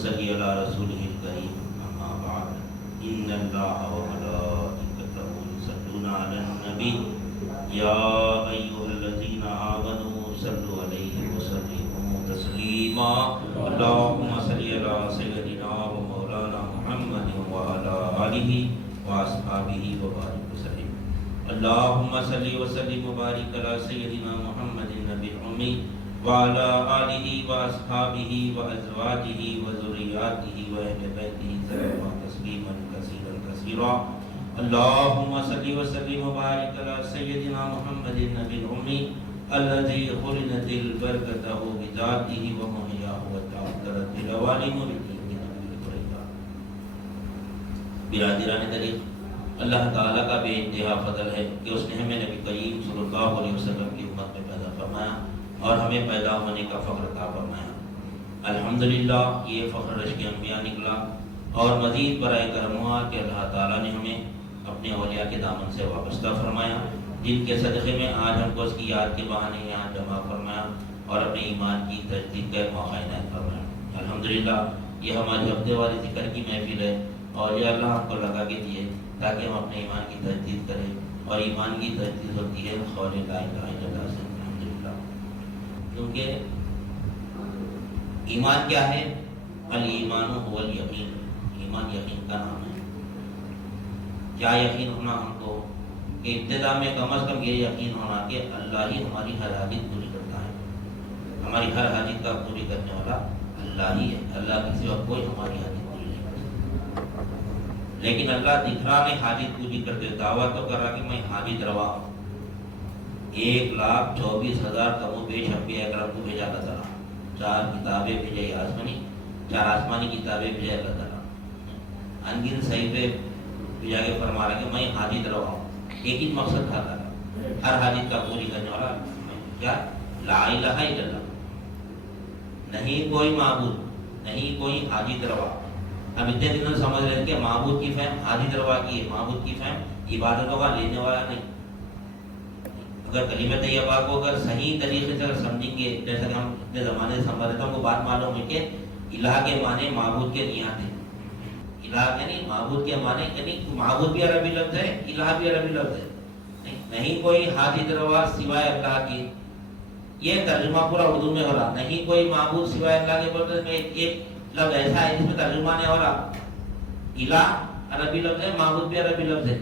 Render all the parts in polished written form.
نصلی علی رسولہ الکریم اما بعد ان اللہ وملائکتہ یصلون علی النبی یا ایھا الذین آمنوا صلوا علیہ وسلموا تسلیما اللہم صلی علی سیدنا و مولانا محمد وعلی آلہ واصحابہ وبارک وسلم اللہم صلی وسلم وبارک علی سیدنا محمد النبی الامی وعلى آلہ واصحابہ وازواجہ وذریاتہ واہل بیتہ سلم تسلیما کثیرا کثیرا اللہم صل وسلم وبارک علی سیدنا محمد النبی الامی الذی قرنت البرکتہ بذاتہ ومحیاہ وتعطرت العوالم بالدین. برادران طریق، اللہ تعالیٰ کا بے انتہا فضل ہے کہ اس نے ہمیں نبی کریم صلی اللہ علیہ وسلم کی امت میں پیدا فرمایا اور ہمیں پیدا ہونے کا فخر عطا فرمایا. الحمدللہ یہ فخر رشک انبیاء نکلا اور مزید برائے کرم ہوا کہ اللہ تعالیٰ نے ہمیں اپنے اولیاء کے دامن سے وابستہ فرمایا، جن کے صدقے میں آج ہم کو اس کی یاد کے بہانے یہاں جمع فرمایا اور اپنے ایمان کی تجدید کا موقع عنایت فرمایا. الحمدللہ یہ ہماری ہفتے والی ذکر کی محفل ہے اور یہ اللہ ہم کو لگا کے دیے تاکہ ہم اپنے ایمان کی تجدید کریں، اور ایمان کی تجدید ہوتی ہے قول لا الہ الا اللہ سے. الحمدللہ کیونکہ ایمان کیا ہے؟ الایمان هو الیقین. ایمان یقین کا نام ہے. کیا یقین ہونا ہم کو؟ کہ ابتدا میں کم از کم یہ یقین ہونا کہ اللہ ہی ہماری ہر حاجت پوری کرتا ہے. ہماری ہر حاجت کا پوری کرنے والا اللہ ہی ہے. اللہ کے سوا کوئی ہماری حاجت پوری نہیں کرتا. لیکن اللہ دکھ رہا میں حاجت پوری کرتے، دعویٰ تو کر رہا کہ میں حاجت روا ہوں. 1,24,000 کم و بیش انبیاء اکرام کو بھیجا اللہ تعالیٰ. 4 کتابیں بھیجے آسمانی، 4 آسمانی کتابیں بھیجے اللہ تعالیٰ. انگن صحیفے بھیجا کے فرما رہا کہ میں حاجت روا ہوں. ایک ہی مقصد تھا اللہ، ہر حاجت کا پوری کرنے والا کیا؟ لا الہ الا اللہ. نہیں کوئی معبود، نہیں کوئی حاجت روا. ہم اتنے دنوں سمجھ رہے ہیں کہ معبود کی فہم حاجت روا کی ہے، معبود کی فہم عبادتوں کا لینے والا نہیں. اگر کلمہ طیبہ کو اگر صحیح طریقے سے سمجھیں گے، جیسا کہ ہم اتنے زمانے سے سمجھ رہے تھے، ہم کو بات معلوم ہے کہ الہ کے معنی معبود کے نہیں آتے. الہ کے نہیں، معبود کے معنی یعنی معبود بھی عربی لفظ ہے، الہ بھی عربی لفظ ہے. نہیں کوئی حاجت روا سوائے اللہ کی، یہ ترجمہ پورا اردو میں ہو رہا. نہیں کوئی معبود سوائے اللہ کے بولتے میں ایک لفظ ایسا ہے جس میں ترجمہ نہیں ہو رہا. الہ عربی لفظ ہے، معبود بھی عربی لفظ ہے.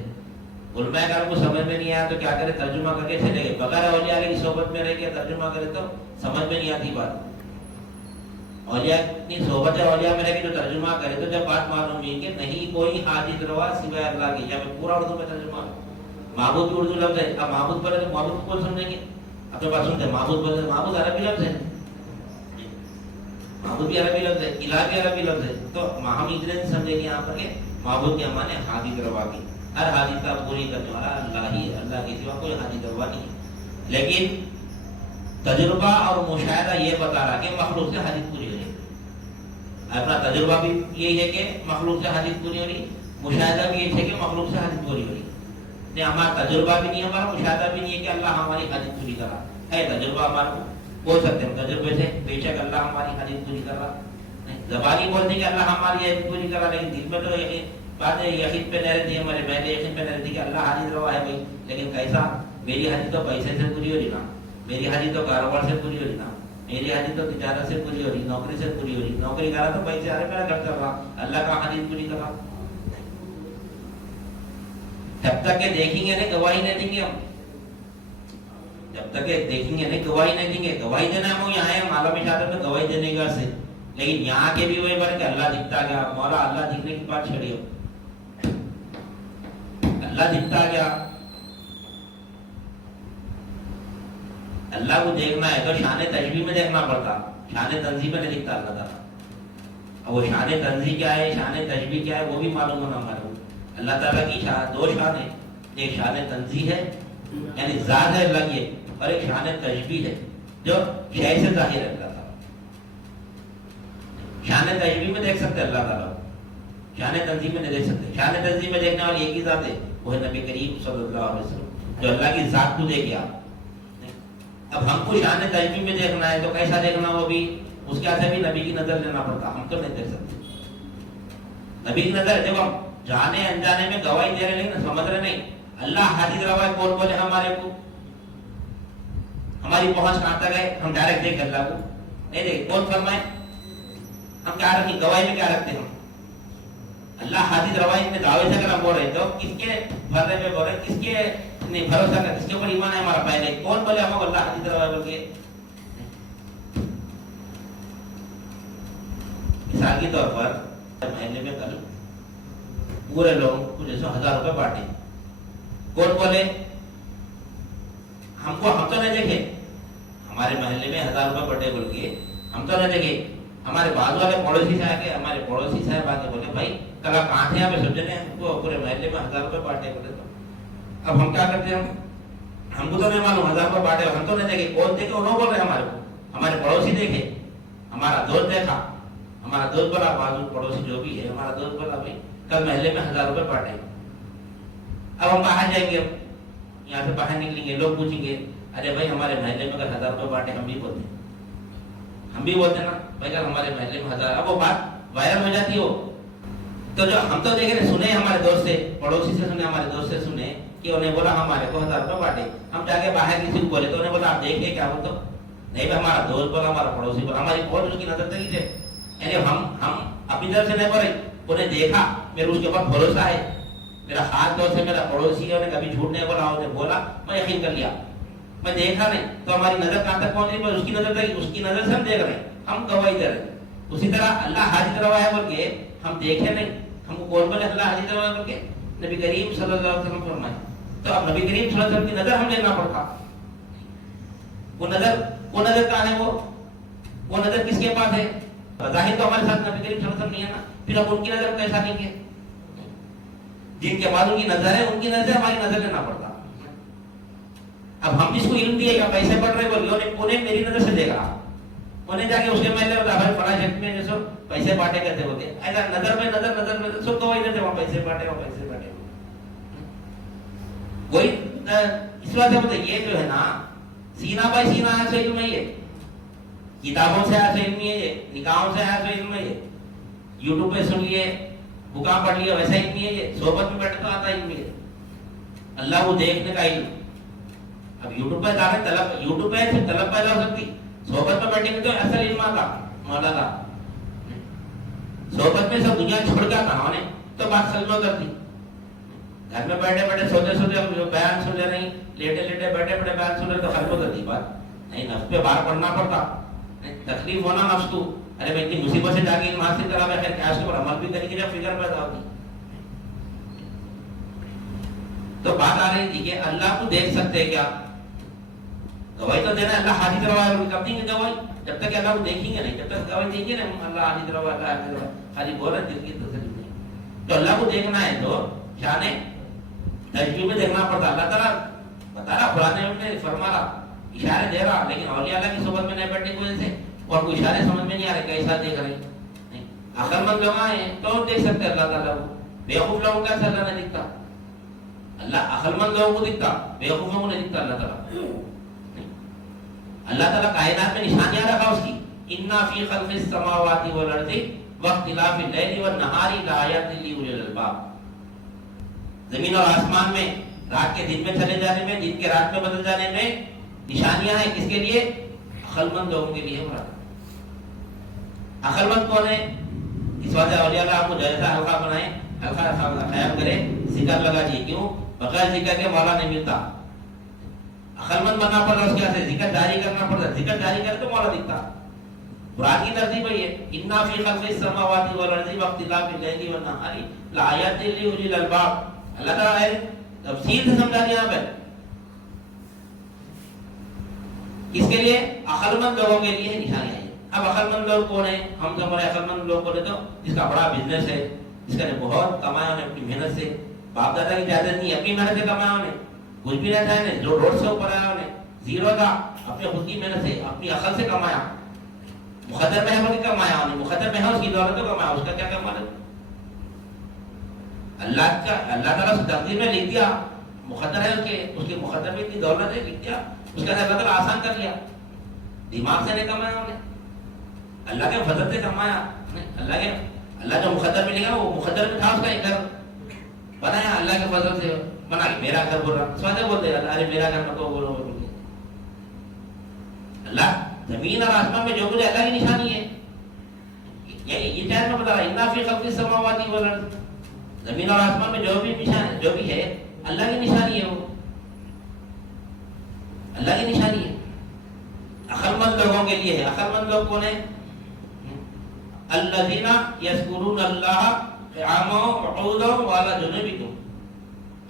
علماء کرام کو سمجھ میں نہیں آیا تو کیا کرے؟ ترجمہ کر کے چلے گئے. بغیر اولیاء کی صحبت میں رہ کے ترجمہ کرے تو سمجھ میں نہیں آتی بات. اولیاء کی صحبت اولیاء میں رہ کے جو ترجمہ کرے تو جب بات معلوم ہوئی کہ نہیں کوئی حاجت روا سوائے اللہ کی، جب پورا اردو میں ترجمہ. معبود بھی اردو لفظ ہے. اب معبود بولے تو معبود کو سمجھیں گے؟ اب تو بات سنتے ہیں معبود بولے تو معبود عربی لفظ ہے، معبود بھی عربی لفظ ہے، الہ بھی عربی لفظ ہے. تو ہم اتنے سمجھیں گے یہاں پر کہ معبود کے معنی حاجت روا کی، ہر حاجت کا پوری کرنے والا اللہ ہی ہے. اللہ کے سوا کوئی حاجت روا نہیں ہے. لیکن تجربہ اور مشاہدہ یہ بتا رہا کہ مخلوق سے حاجت پوری ہو رہی. اپنا تجربہ بھی یہی ہے کہ مخلوق سے حاجت پوری ہو رہی، مشاہدہ بھی یہی ہے کہ مخلوق سے حاجت پوری ہو رہی. نہیں ہمارا تجربہ بھی نہیں، ہمارا مشاہدہ بھی نہیں ہے کہ اللہ ہماری حاجت پوری کر رہا ہے. تجربہ ہمارا کو بول سکتے ہیں تجربے سے بے شک اللہ ہماری حاجت پوری کر رہا. زبانی بولتے کہ اللہ ہماری حاجت پوری کر رہا، لیکن دل میں تو یقین بات ہے، یقین پہ نہیں رہتی ہے. ہمارے میں یقین پہ نہیں رہتی کہ اللہ حاجت روا ہے بھائی. لیکن کیسا؟ میری حاجت تو پیسے سے پوری ہو رہی نا، میری حاجت تو کاروبار سے پوری ہو رہی نا، میری حاجت تو تجارت سے پوری ہو رہی، نوکری سے پوری ہو رہی. نوکری کرا تو پیسے آ رہے، میرا گھر چل رہا. اللہ کا حاجت پوری کر رہا. جب تک کہ دیکھیں گے نہیں گواہی نہیں دیں گے ہم. جب تک کہ دیکھیں گے نہیں گواہی نہیں دیں گے. گواہی دینا ہم یہاں ہیں عالم شہادت میں گواہی دینے کا سے، لیکن یہاں کے بھی وہی بات کہ اللہ دکھتا گیا. مولا اللہ دکھنے کی بات چھڑی ہو، اللہ دکھتا گیا. اللہ کو دیکھنا ہے تو شان تشبیہ میں دیکھنا پڑتا، شان تنزیہ میں نہیں دکھتا اللہ تعالیٰ. اب وہ شان تنزیہ کیا ہے، شان تشبیہ کیا ہے، وہ بھی معلوم ہونا ہمارے کو. اللہ تعالیٰ کی 2 شان ہے. ایک شان تنزیہ ہے یعنی ذات ہے اللہ کی، اور ایک شان تشبیہ ہے جو شے سے ظاہر ہے اللہ تعالیٰ. شان تشبیہ میں دیکھ سکتے اللہ تعالیٰ، شان تنزیہ میں نہیں دیکھ سکتے. شان تنزیہ میں دیکھنے والی ایک ہی ذات ہے، وہ ہے نبی کریم صلی اللہ علیہ وسلم جو اللہ کی ذات کو دیکھ گیا. اب ہم کو شان تشبیہ میں دیکھنا ہے تو کیسا دیکھنا؟ وہ بھی اس کے سے بھی نبی کی نظر لینا پڑتا, ہم تو نہیں دیکھ سکتے. نبی کی نظر جب ہم جانے انجانے میں گواہی دے رہے لیکن سمجھ رہے نہیں, اللہ حاضر روا کون بولے ہمارے کو, ہماری پہنچ کہاں تک ہے, ہم ڈائریکٹ دیکھ اللہ کو نہیں دیکھے, کون فرمائے, ہم کیا رکھیں گواہی میں, کیا رکھتے ہیں ہم, اللہ حاضر روا میں دعوے سے اگر ہم بول رہے تو کس کے بھرنے پہ بول رہے, کس کے نہیں بھروسہ کر, کس کے اوپر ایمان ہے ہمارا پہلے, کون بولے ہم اللہ حاضر روا بول کے. مثال کے طور پر مہینے میں کل پورے لوگوں کو جیسے 1000 روپے بانٹے, کون بولے ہم کو, ہم تو نہیں دیکھے ہمارے محلے میں 1000 روپے بٹے بول کے, ہم تو نہیں دیکھے, ہمارے بازو والے پڑوسی سے آ کے, ہمارے پڑوسی صاحب آ کے بولے بھائی کل آپ کہاں تھے, ہمیں سمجھنے ہم کو پورے محلے میں 1000 روپے بانٹے بولے. تو اب ہم کیا کرتے ہیں, ہم کو تو نہیں معلوم 1000 روپے بانٹے, ہم تو نہیں دیکھے, کون دیکھے انہوں بول رہے ہمارے کو, ہمارے پڑوسی دیکھے, ہمارا دوست دیکھا, ہمارا دوست بولا, بازو پڑوسی جو بھی ہے ہمارا دوست بولا بھائی کل محلے میں 1000 روپے بانٹے. اب ہم باہر جائیں گے, یہاں سے باہر نکلیں گے, لوگ پوچھیں گے ارے بھائی ہمارے محلے میں اگر 1000 روپے بانٹے, ہم بھی بولتے نا بھائی کل ہمارے محلے میں 1000, اب وہ بات وائرل ہو جاتی ہو. تو جو ہم تو دیکھ رہے سنے ہمارے دوست سے, پڑوسی سے سنے, ہمارے دوست سے سنے کہ انہیں بولا ہمارے کو 1000 روپے بانٹے, ہم جا کے باہر کسی کو بولے تو انہیں بولا آپ دیکھ کے کیا بولتے نہیں بھائی ہمارا دوست بولا, ہمارا پڑوسی بولا, ہماری بہت اس کی نظر تک ہے, یعنی ہم اپنی طرف سے نہیں بولے, انہیں دیکھا, میرے اس کے اوپر بھروسہ ہے, میرا خاص طور سے میرا پڑوسی ہے, انہیں کبھی جھوٹ نہیں بولا, انہیں بولا میں یقین کر لیا, میں دیکھا نہیں تو ہماری نظر کہاں تک پہنچ رہی, پر اس کی نظر تک, اس کی نظر سے ہم دیکھ رہے ہیں, ہم گواہی دے رہے ہیں. اسی طرح اللہ حاضر روا ہے بول کے ہم دیکھے نہیں, ہم کو کون بولے اللہ حاضر روا ہے بول کے, نبی کریم صلی اللہ علیہ وسلم فرمائے. تو اب نبی کریم صلی اللہ علیہ وسلم کی نظر ہم لینا پڑتا, وہ نظر کہاں ہے, وہ نظر کس کے پاس ہے, ظاہر تو ہمارے ساتھ نبی کریم صلی اللہ علیہ وسلم نہیں ہے نا, پھر اب ان کی نظر کیسا لیں گے, جن کے بعد ان کی نظر ہے ان کی نظر ہماری نظر لینا پڑتا. اب ہم جس کو علم دیے یا پیسے پڑھ رہے بولے انہیں میری نظر سے دیکھ رہا, انہیں جا کے اس کے محلے بتا بھائی فلاں شخص میں جیسے پیسے بانٹے کرتے ہوتے, ایسا نظر میں سب گواہی دیتے, وہاں پیسے بانٹے, وہاں پیسے بانٹے. وہی اس وجہ سے بتائیے یہ جو ہے نا سینہ بائی سینہ آیا سے علم نہیں ہے, کتابوں سے آیا سے علم نہیں ہے, یہ نکاحوں سے آیا سے علم نہیں ہے, یوٹیوب پہ سن لیے, بکاں پڑھ لیے ویسا علم نہیں ہے, یہ صحبت میں بیٹھے تو آتا علم ہے, اللہ کو دیکھنے کا علم. اب یوٹیوب پہ جانے طلب, یوٹیوب پہ صرف طلب پیدا ہو سکتی, صحبت میں بیٹھیں گے تو اصل علم آتا مولانا. صحبت میں سب دنیا چھوڑ کے آتا ہوں نے تو بات سلمہ کرتی, گھر میں بیٹھے بیٹھے سوتے سوتے بیان سن لے رہی, لیٹے لیٹے بیٹھے بیٹھے بیان سن لے تو خراب کرتی بات نہیں, نفس پہ بار پڑنا پڑتا, تکلیف ہونا نفس کو, ارے میں اتنی مصیبت سے جا کے علم حاصل کرا, میں کیا اس کے اوپر عمل بھی کریں گے جب فکر پیدا ہوتی. تو بات آ رہی تھی کہ اللہ کو دیکھ سکتے ہیں کیا, گواہی تو دینا اللہ حاضر روا ہے, کب دیں گے گواہی, جب تک اللہ کو دیکھیں گے نہیں, جب تک گواہی دیں گے نا اللہ حاضر روا, اللہ حاضر روا, خالی بول رہے دل کی تسلی نہیں. تو اللہ کو دیکھنا ہے تو شان تجربے میں دیکھنا پڑتا. اللہ تعالیٰ بتا رہا, قرآن میں فرما رہا, اشارے دے رہا, لیکن اولیاء اللہ کی صحبت میں نہیں بیٹھنے کی وجہ سے اور کوئی اشارے سمجھ میں نہیں آ رہے کیسا دیکھ رہے ہیں. عقل مند لوگ ہیں تو دیکھ سکتے اللہ تعالیٰ کو, بیوقوف لوگوں کا اللہ نہیں دکھتا, اللہ عقل مند لوگوں کو دکھتا, بیوقوفوں کو نہیں دکھتا اللہ تعالیٰ. اللہ تعالیٰ کائنات میں نشانیاں رکھا اس کی, اِنَّ فِي خَلْقِ السَّمَاوَاتِ وَالْأَرْضِ وَاخْتِلَافِ اللَّيْلِ وَالنَّهَارِ لَآيَاتٍ لِأُولِي الْأَلْبَابِ. زمین اور آسمان میں رات کے دن میں چلے جانے میں, دن کے رات میں بدل جانے میں نشانیاں ہیں, کس کے لیے, عقل مند لوگوں کے لیے. عقل مند کون ہے, اس وجہ اولیاء اللہ آپ کو جیسا حلقہ بنائے, حلقہ قیام کرے, ذکر لگا جی, کیوں, بغیر ذکر کے مولا نہیں ملتا. عقل مند بننا پڑتا, اس کے سے ذکر جاری کرنا پڑتا, ذکر جاری کرے تو مولا دکھتا. قرآن کی ترتیب ہے یہ, اِنَّ فِي خَلْقِ السَّمَاوَاتِ وَالْأَرْضِ وَاخْتِلَافِ اللَّيْلِ وَالنَّهَارِ لَآيَاتٍ لِأُولِي الْأَلْبَابِ. اللہ تعالیٰ ہے تفصیل سے سمجھا دیا یہاں پہ, اس کے لیے عقل مند لوگوں کے لیے نشانیاں ہیں. اب عقل مند لوگ کون ہیں, ہم سب بڑے عقل مند لوگ بولے تو جس کا بڑا بزنس ہے, جس کا نے بہت کمایا انہیں اپنی محنت سے, باپ دادا کی اجازت نہیں, اپنی محنت سے کمایا انہیں, کچھ بھی نہیں تھا انہیں, جو روڈ سے اوپر آیا انہیں, زیرو تھا, اپنے خود کی محنت سے, اپنی عقل سے کمایا, مقدر میں ہے کمایا انہیں, مقدر میں ہے اس کی دولت تو کمایا, اس کا کیا کمایا, اللہ تعالیٰ اس تقدیر میں لکھ دیا, مقدر ہے اس کے مقدر میں اتنی دولت ہے, لکھ دیا, اس کا اللہ تعالیٰ آسان کر لیا, دماغ سے نہیں کمایا انہیں. اللہ کے فضل سے کمایا. اللہ جو مقدر میں لکھا وہ مقدر میں تھا اس کا ایک گھر بنایا اللہ کے فضل سے بنا کے. میرا گھر بول رہا سوچے بولتے ارے میرا گھر مت بولو. اللہ زمین اور آسمان میں جو کچھ اللہ کی نشانی ہے. یہ چاہے میں بتا رہا انا فی خلق السماوات والارض, زمین اور آسمان میں جو بھی ہے اللہ کی نشانی ہے. وہ اللہ کی نشانی ہے. عقل مند لوگوں کے لیے ہے. عقل مند لوگ کون ہیں؟ الذین یذکرون اللہ قیاما وقعودا وعلی جنوبہم.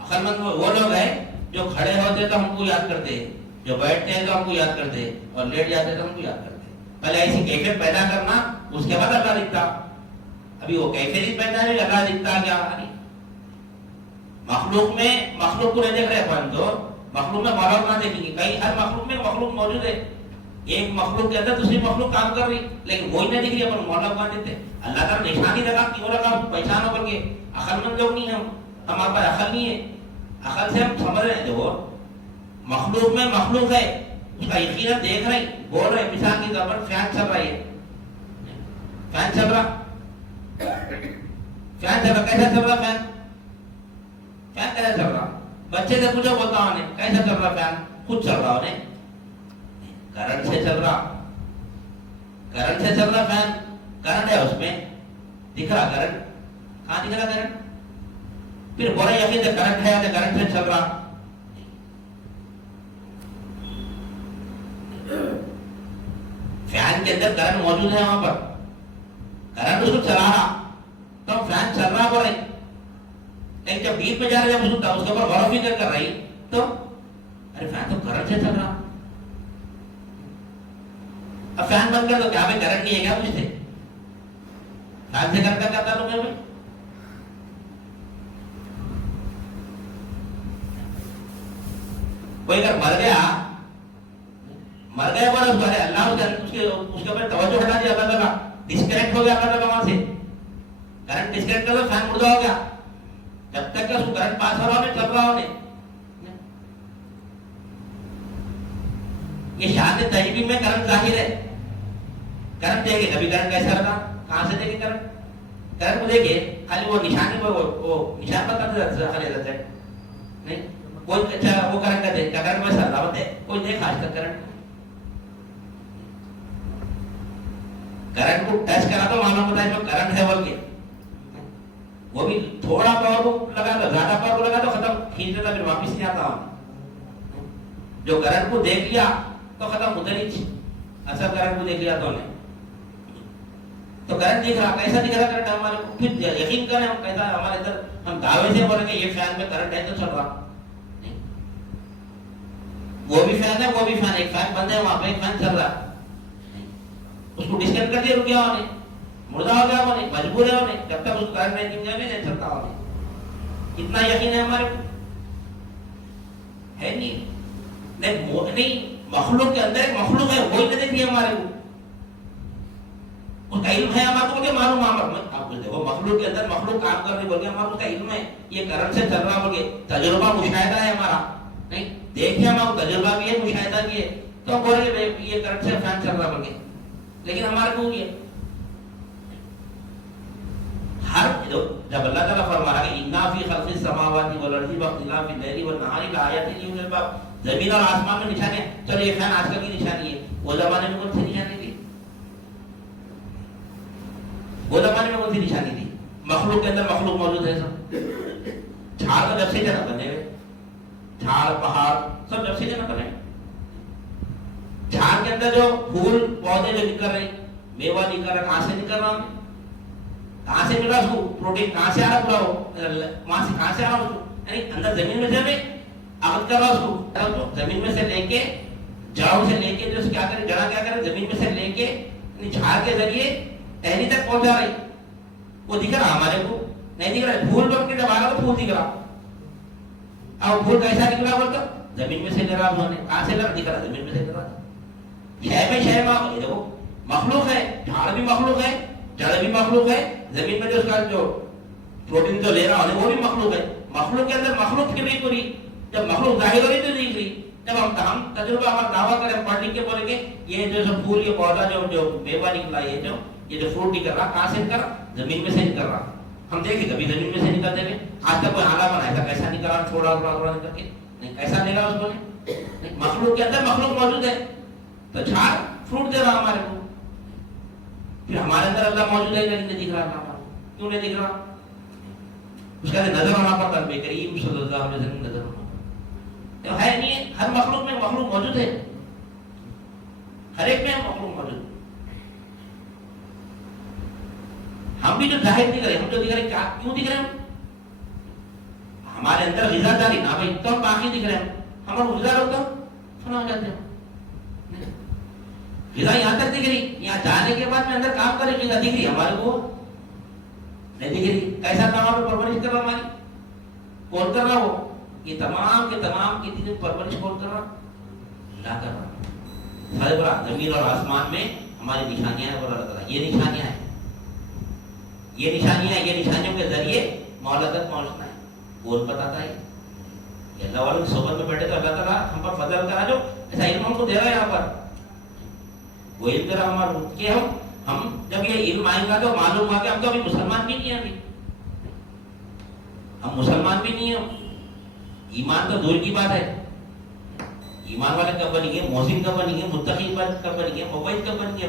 عقل مند وہ لوگ ہیں جو کھڑے ہوتے تو ہم کو یاد کرتے ہیں, جو بیٹھتے ہیں تو ہم کو یاد کرتے ہیں, اور لیٹ جاتے تو ہم کو یاد کرتے ہیں. پہلے ایسی کیفیت پیدا کرنا, اس کے بعد اللہ دکھتا. ابھی وہ کیفیت پیدا ہے, اللہ دکھتا کیا؟ مخلوق کو نہیں دیکھ رہے اپن, تو مخلوق میں مولا نہ دیکھیں گے. کہیں ہر مخلوق میں مخلوق موجود ہے. ایک مخلوق کے اندر دوسری مخلوق کام کر رہی, لیکن وہی نہیں دکھ رہی. اپن مولا کو دیتے اللہ تعالیٰ نشانی لگا, کیوں لگا؟ پہچانو کر کے. عقل مند لوگ نہیں ہیں ہمارے پاس عقل نہیں ہے. عقل سے ہم سمجھ رہے ہیں دیکھو مخلوق میں مخلوق ہے, اس کا یقیناً دیکھ رہے بول رہے. مثال کی طور پر فین چل رہا ہے, فین چل رہا کیسا چل رہا فین کیسا چل رہا؟ بچے سے پوچھو بولتا ہوں کیسا چل رہا فین؟ خود چل رہا انہیں کرنٹ سے چل رہا فین. کرنٹ ہے اس میں دکھ رہا کرنٹ. کہاں دکھ رہا کرنٹ؟ پھر بولے یقین سے کرنٹ ہے یا کرنٹ سے چل رہا. فین کے اندر کرنٹ موجود ہے, وہاں پر کرنٹ اس کو چلا رہا تو فین چل رہا بولے. لیکن جب بیچ میں جا رہا ہے اس کے اوپر غور و فکر کر رہی تو ارے فین تو کرنٹ سے چل رہا. اب فین بند کر تو کیا میں کرنٹ نہیں ہے کیا مجھے؟ فین سے کرنٹ کا تعلق ہے. کوئی اگر مر گیا بولے اس بارے اللہ اس کے اوپر توجہ ہٹا دیا, اللہ تعالیٰ ڈسکنیکٹ ہو گیا اللہ تعالیٰ وہاں سے. کرنٹ ڈسکنیکٹ کر دو فین مردہ ہو گیا. جب تک کہ اس کو کرنٹ پاس ہو رہا ہے چل رہا ہونے. یہ شان تجربی میں کرنٹ ظاہر ہے. کرنٹ دیکھے کبھی کرنٹ کیسا رہا, کہاں سے دیکھے کرنٹ کو دیکھے خالی وہ نشانی پر وہ نشان بتاتے خالی رہتا ہے نہیں. کوئی اچھا وہ کرنٹ کا دیکھتا کرنٹ میں سر ہے کوئی دیکھا آج تک کرنٹ کو ٹچ کرا تو معلوم ہوتا ہے جو کرنٹ ہے بول کے. وہ بھی تھوڑا پاور کو لگا تو زیادہ پاور کو لگا تو ختم کھینچ دیتا, پھر واپس نہیں آتا. جو کرنٹ کو دیکھ لیا تو ختم ادھر ہی اصل کرنٹ کو دیکھ لیا تو نہیں. تو کرنٹ دکھ رہا کیسا دکھ رہا کرنٹ ہمارے کو, پھر یقین کریں ہم کیسا ہمارے ادھر ہم دعوے سے بولیں گے یہ فین میں کرنٹ ہے تو چل رہا. وہ بھی فین ہے وہ بھی فین, ایک فین بند ہے وہاں پہ ایک فین چل رہا. اس کو ڈسکنیکٹ کر دیا, رک گیا ہونے, مردہ ہو گیا ہونے, مجبور ہے ہونے. جب تک اس کو کرنٹ نہیں دیں گے نہیں چلتا ہونے. اتنا یقین ہے ہمارے کو ہے نہیں. مخلوق کے اندر ایک مخلوق ہے وہی نہیں دیکھی ہمارے کو. اس کا علم ہے ہمارے کو, معلوم آپ دیکھو مخلوق کے اندر مخلوق کام کر رہی بول کے ہمارے کو کا علم ہے یہ کرنٹ سے چل رہا بول کے. تجربہ مشاہدہ ہے ہمارا نہیں دیکھے ہمارا تجربہ بھی ہے مشاہدہ بھی ہے تو ہم بولیں گے یہ کرنٹ سے فین چل رہا بول کے. لیکن ہمارے کو یہ ہر جب اللہ تعالیٰ فرما رہا کہ انا فی خلق السماوات والارض واختلاف اللیل والنہار لآیات لأولی الالباب, زمین اور آسمان میں نشانی ہے. چلو یہ فین آج کل کی نشانی ہے, وہ زمانے میں کون سی نشانی تھی؟ وہ زمانے میں کون سی نشانی تھی؟ مخلوق کے اندر مخلوق موجود ہے سب. جھاڑ تو جب سے جنم بنے ہوئے, جھاڑ پہاڑ سب جب سے جنم بنے. جھاڑ کے اندر جو پھول پودے جو نکل رہے میوہ نکل رہا, کہاں سے نکل رہا ہمیں؟ کہاں سے ملا اس کو پروٹین, کہاں سے آ رہا پورا وہاں سے کہاں سے آ رہا اس کو, یعنی اندر زمین میں سے ہمیں عقد کر رہا اس کو. زمین میں سے لے کے جڑوں سے لے کے جو کیا کرے جڑا کیا کرے زمین میں سے لے کے جھاڑ کے ذریعے ٹہنی تک پہنچا رہی. وہ دکھ رہا ہمارے کو نہیں دکھ رہا. پھول بن کے جب آ رہا تو پھول دکھ رہا. اب پھول کیسا دکھ رہا بولتا زمین میں سے لے رہا انہوں نے. کہاں سے لگا دکھ رہا زمین میں سے لے رہا. شے میں شے دیکھو مخلوق ہے, جھاڑ بھی مخلوق ہے, جڑ بھی مخلوق ہے, زمین میں جو اس کا جو پروٹین جو لے رہا ہے وہ بھی مخلوق ہے. مخلوق کے اندر مخلوق پھر نہیں پوری. جب مخلوق ظاہر ہو رہی تو دکھ رہی, جب ہم تجربہ ہمارا دعویٰ کریں پڑھ لکھ کے بولیں گے یہ جو سب پھول یہ پودا جو بیوا نکلا یہ جو فروٹ نکل رہا کہاں سے نکل رہا؟ زمین میں سے نکل رہا. ہم دیکھیں کبھی زمین میں سے نکلتے ہوئے آج تک کوئی آلہ بنایا تھا کیسا نکلا تھوڑا تھوڑا تھوڑا نکل کے نہیں کیسا لے گا اس کو نہیں. مخلوق کے اندر مخلوق موجود ہے تو جھاڑ فروٹ دے رہا ہمارے کو. پھر ہمارے اندر اللہ موجود ہے لیکن نہیں دکھ رہا ہمارا. کیوں نہیں دکھ رہا؟ اس کا نظر ہونا پڑتا ہے. کریم صلی اللہ علیہ وسلم نظر ہونا تو ہے نہیں. ہر مخلوق میں مخلوق موجود ہے. ہر ایک میں مخلوق موجود ہے. ہم بھی جو ظاہر دکھ رہے ہم جو دکھ رہے کیوں دکھ رہے ہیں؟ ہمارے اندر غذا داری نہ بھائی تو باقی دکھ رہے ہیں. ہمارا غذا روکتا فنا ہو جاتے ہیں. غذا یہاں تک دکھ رہی یہاں جانے کے بعد میں اندر کام کرے غذا دکھ رہی ہمارے کو نہیں دکھ رہی. کیسا تمام پرورش کر رہا ہماری کون کر رہا؟ وہ یہ تمام کے تمام کی چیزیں پرورش کون کر رہا؟ اللہ کر رہا. سارے بڑا زمین اور آسمان میں ہماری نشانیاں ہیں. بولا اللہ یہ نشانیاں ہیں یہ نشانیوں کے ذریعے مولا تک پہنچنا ہے. کون بتاتا ہے؟ اللہ والوں کی صحبت میں بیٹھے تو اللہ تعالیٰ ہم پر فضل کرا جو ایسا علم ہم کو دے رہا ہے. یہاں پر وہ علم دے رہا ہمارا کہ ہم جب یہ علم آئے گا تو معلوم ہوا کہ ہم تو ابھی مسلمان بھی نہیں ہیں. ابھی ہم مسلمان بھی نہیں ہیں. ایمان تو دور کی بات ہے. ایمان والے کب بنیں گے؟ محسن کب بنیں گے؟ متقی کب بنیں گے؟ مبین کب بنیں گے؟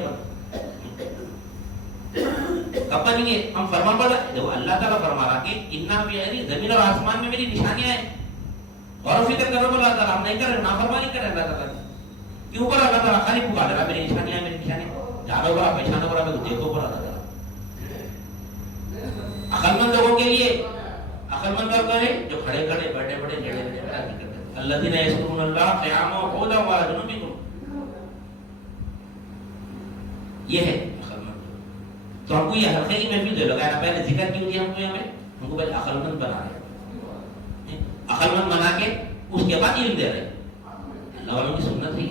کب بنیں گے؟ ہم فرمان پڑھ رہے دیکھو اللہ تعالیٰ فرما رہا کہ اننا فی یعنی زمین اور آسمان میں میری نشانیاں ہیں. غور و فکر کرو اللہ تعالیٰ. ہم نہیں کر رہے نافرمانی کر رہے اللہ تعالیٰ کی اوپر. اللہ تعالیٰ خالی پکار رہا میری نشانیاں میری نشانیاں. جانو برا پہچانو برا میں دیکھو برا اللہ تعالیٰ. عقل مند لوگوں کے لیے عقل مند لوگ کرے جو کھڑے کھڑے بیٹھے بیٹھے جڑے بیٹھے کرتے الذین یذکرون اللہ قیاما وقعودا وعلی جنوبہم. یہ ہے عقل مند. تو ہم کو یہ حلقے کی محفل جو لگایا پہلے ذکر کیوں دیا ہم کو؟ ہم کو پہلے عقل مند بنا رہے. عقل مند بنا کے اس کے بعد علم دے رہے. اللہ والوں کی سنت ہی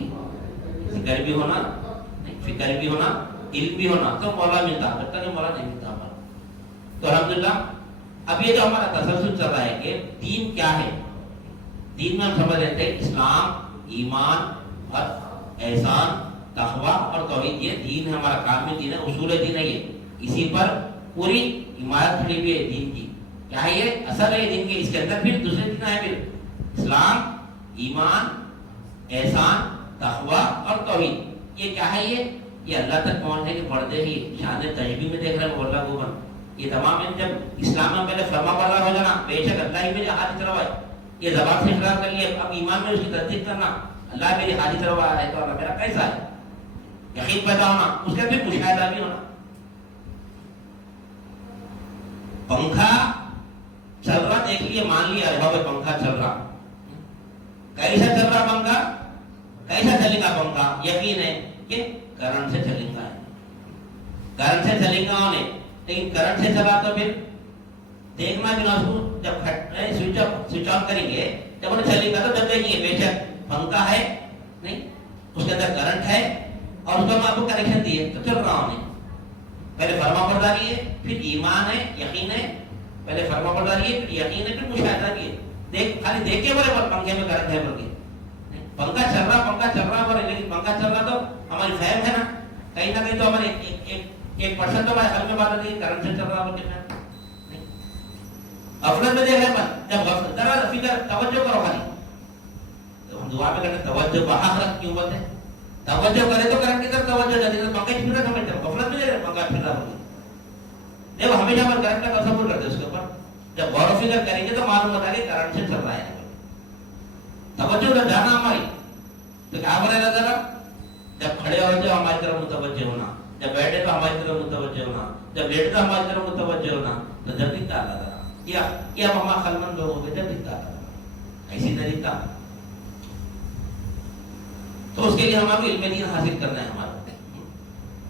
ذکر بھی ہونا فکر بھی ہونا علم بھی ہونا تو مولا ملتا. جب تک مولا نہیں ملتا ہمارا. تو الحمدللہ اب یہ جو ہمارا تسلسل چل رہا ہے کہ دین کیا ہے. دین میں ہم سمجھ لیتے ہیں اسلام ایمان اور احسان تقویٰ اور توحید. یہ دین ہے ہمارا کامل دین ہے اصول دین ہے. یہ اسی پر پوری عمارت کھڑی ہوئی ہے دین کی. کیا ہے یہ اصل ہے دین کے. اس کے اندر پھر دوسرے دین ہے پھر اسلام ایمان احسان تقویٰ اور توحید. یہ کیا ہے؟ یہ اللہ تک پہنچنے کے پردے ہی شان تجبی میں دیکھ رہے ہیں اللہ کو. یہ تمام جب اسلام میں پہلے فرما بردار ہو جانا بے شک اللہ ہی میرے حاجت روا ہے. یہ زبان سے اقرار کر لیا. اب ایمان میں اس کی تصدیق کرنا اللہ میری حاجت روا ہے تو اللہ میرا کیسا ہے. یقین پیدا ہونا اس کے پھر مشاہدہ بھی ہونا. پنکھا چل رہا دیکھ لیے مان لیا ہوا پہ پنکھا چل رہا. کیسا چل رہا پنکھا؟ کیسا چلے گا پنکھا؟ یقین ہے کہ کرنٹ سے چلے گا. کرنٹ سے چلے گا انہیں. لیکن کرنٹ سے چلا تو پھر دیکھنا بھی نہ اس کو. جب سوئچ آف کریں گے جب انہیں چلے گا تو جب دیکھیں گے بے شک پنکھا ہے نہیں اس کے اندر کرنٹ ہے اور اس کو ہم آپ کو کنیکشن دیے تو چل رہا ہوں. پہلے فرما برداری ہے پھر ایمان ہے یقین ہے. پہلے فرما برداری ہے پھر یقین ہے پھر مشاہدہ بھی ہے. دیکھ خالی دیکھ کے بولے پنکھے میں کرنٹ ہے بول کے پنکھا چل رہا بولے. لیکن پنکھا چل رہا تو ہماری فہم ہے نا کہیں نہ کہیں تو ہمارے 1% تو ہمارے حل میں بات ہوتی ہے کرنٹ سے چل رہا بول کے. افراد میں دیکھ رہے جب ذرا فکر توجہ کرو خالی. تو ہم دعا میں کرتے توجہ بآخرت کیوں بولتے ہیں؟ توجہ کرے تو کرنٹ کی طرف توجہ جاتی ہے. پنکھا پھر رہا سمجھتے ہیں غفلت میں دے رہے پنکھا پھر رہا بولتے. دیکھو ہمیشہ ہم کرنٹ کا تصور کرتے اس کے اوپر. جب غور و فکر کریں گے تو معلوم ہوتا ہے کہ کرنٹ سے چل رہا ہے. توجہ جب جانا ہماری تو کیا بولے گا ذرا جب کھڑے ہو تو ہماری طرف متوجہ ہونا. جب بیٹھے تو ہماری طرف متوجہ ہونا. جب لیٹے تو ہماری طرف متوجہ ہونا. تو جب دکھتا اللہ تعالیٰ یہ اب ہمارا خلمند لوگوں کے جب دکھتا اللہ تعالیٰ ایسی نہ دکھتا. تو اس کے لیے ہمارا علم دین حاصل کرنا ہے. ہمارا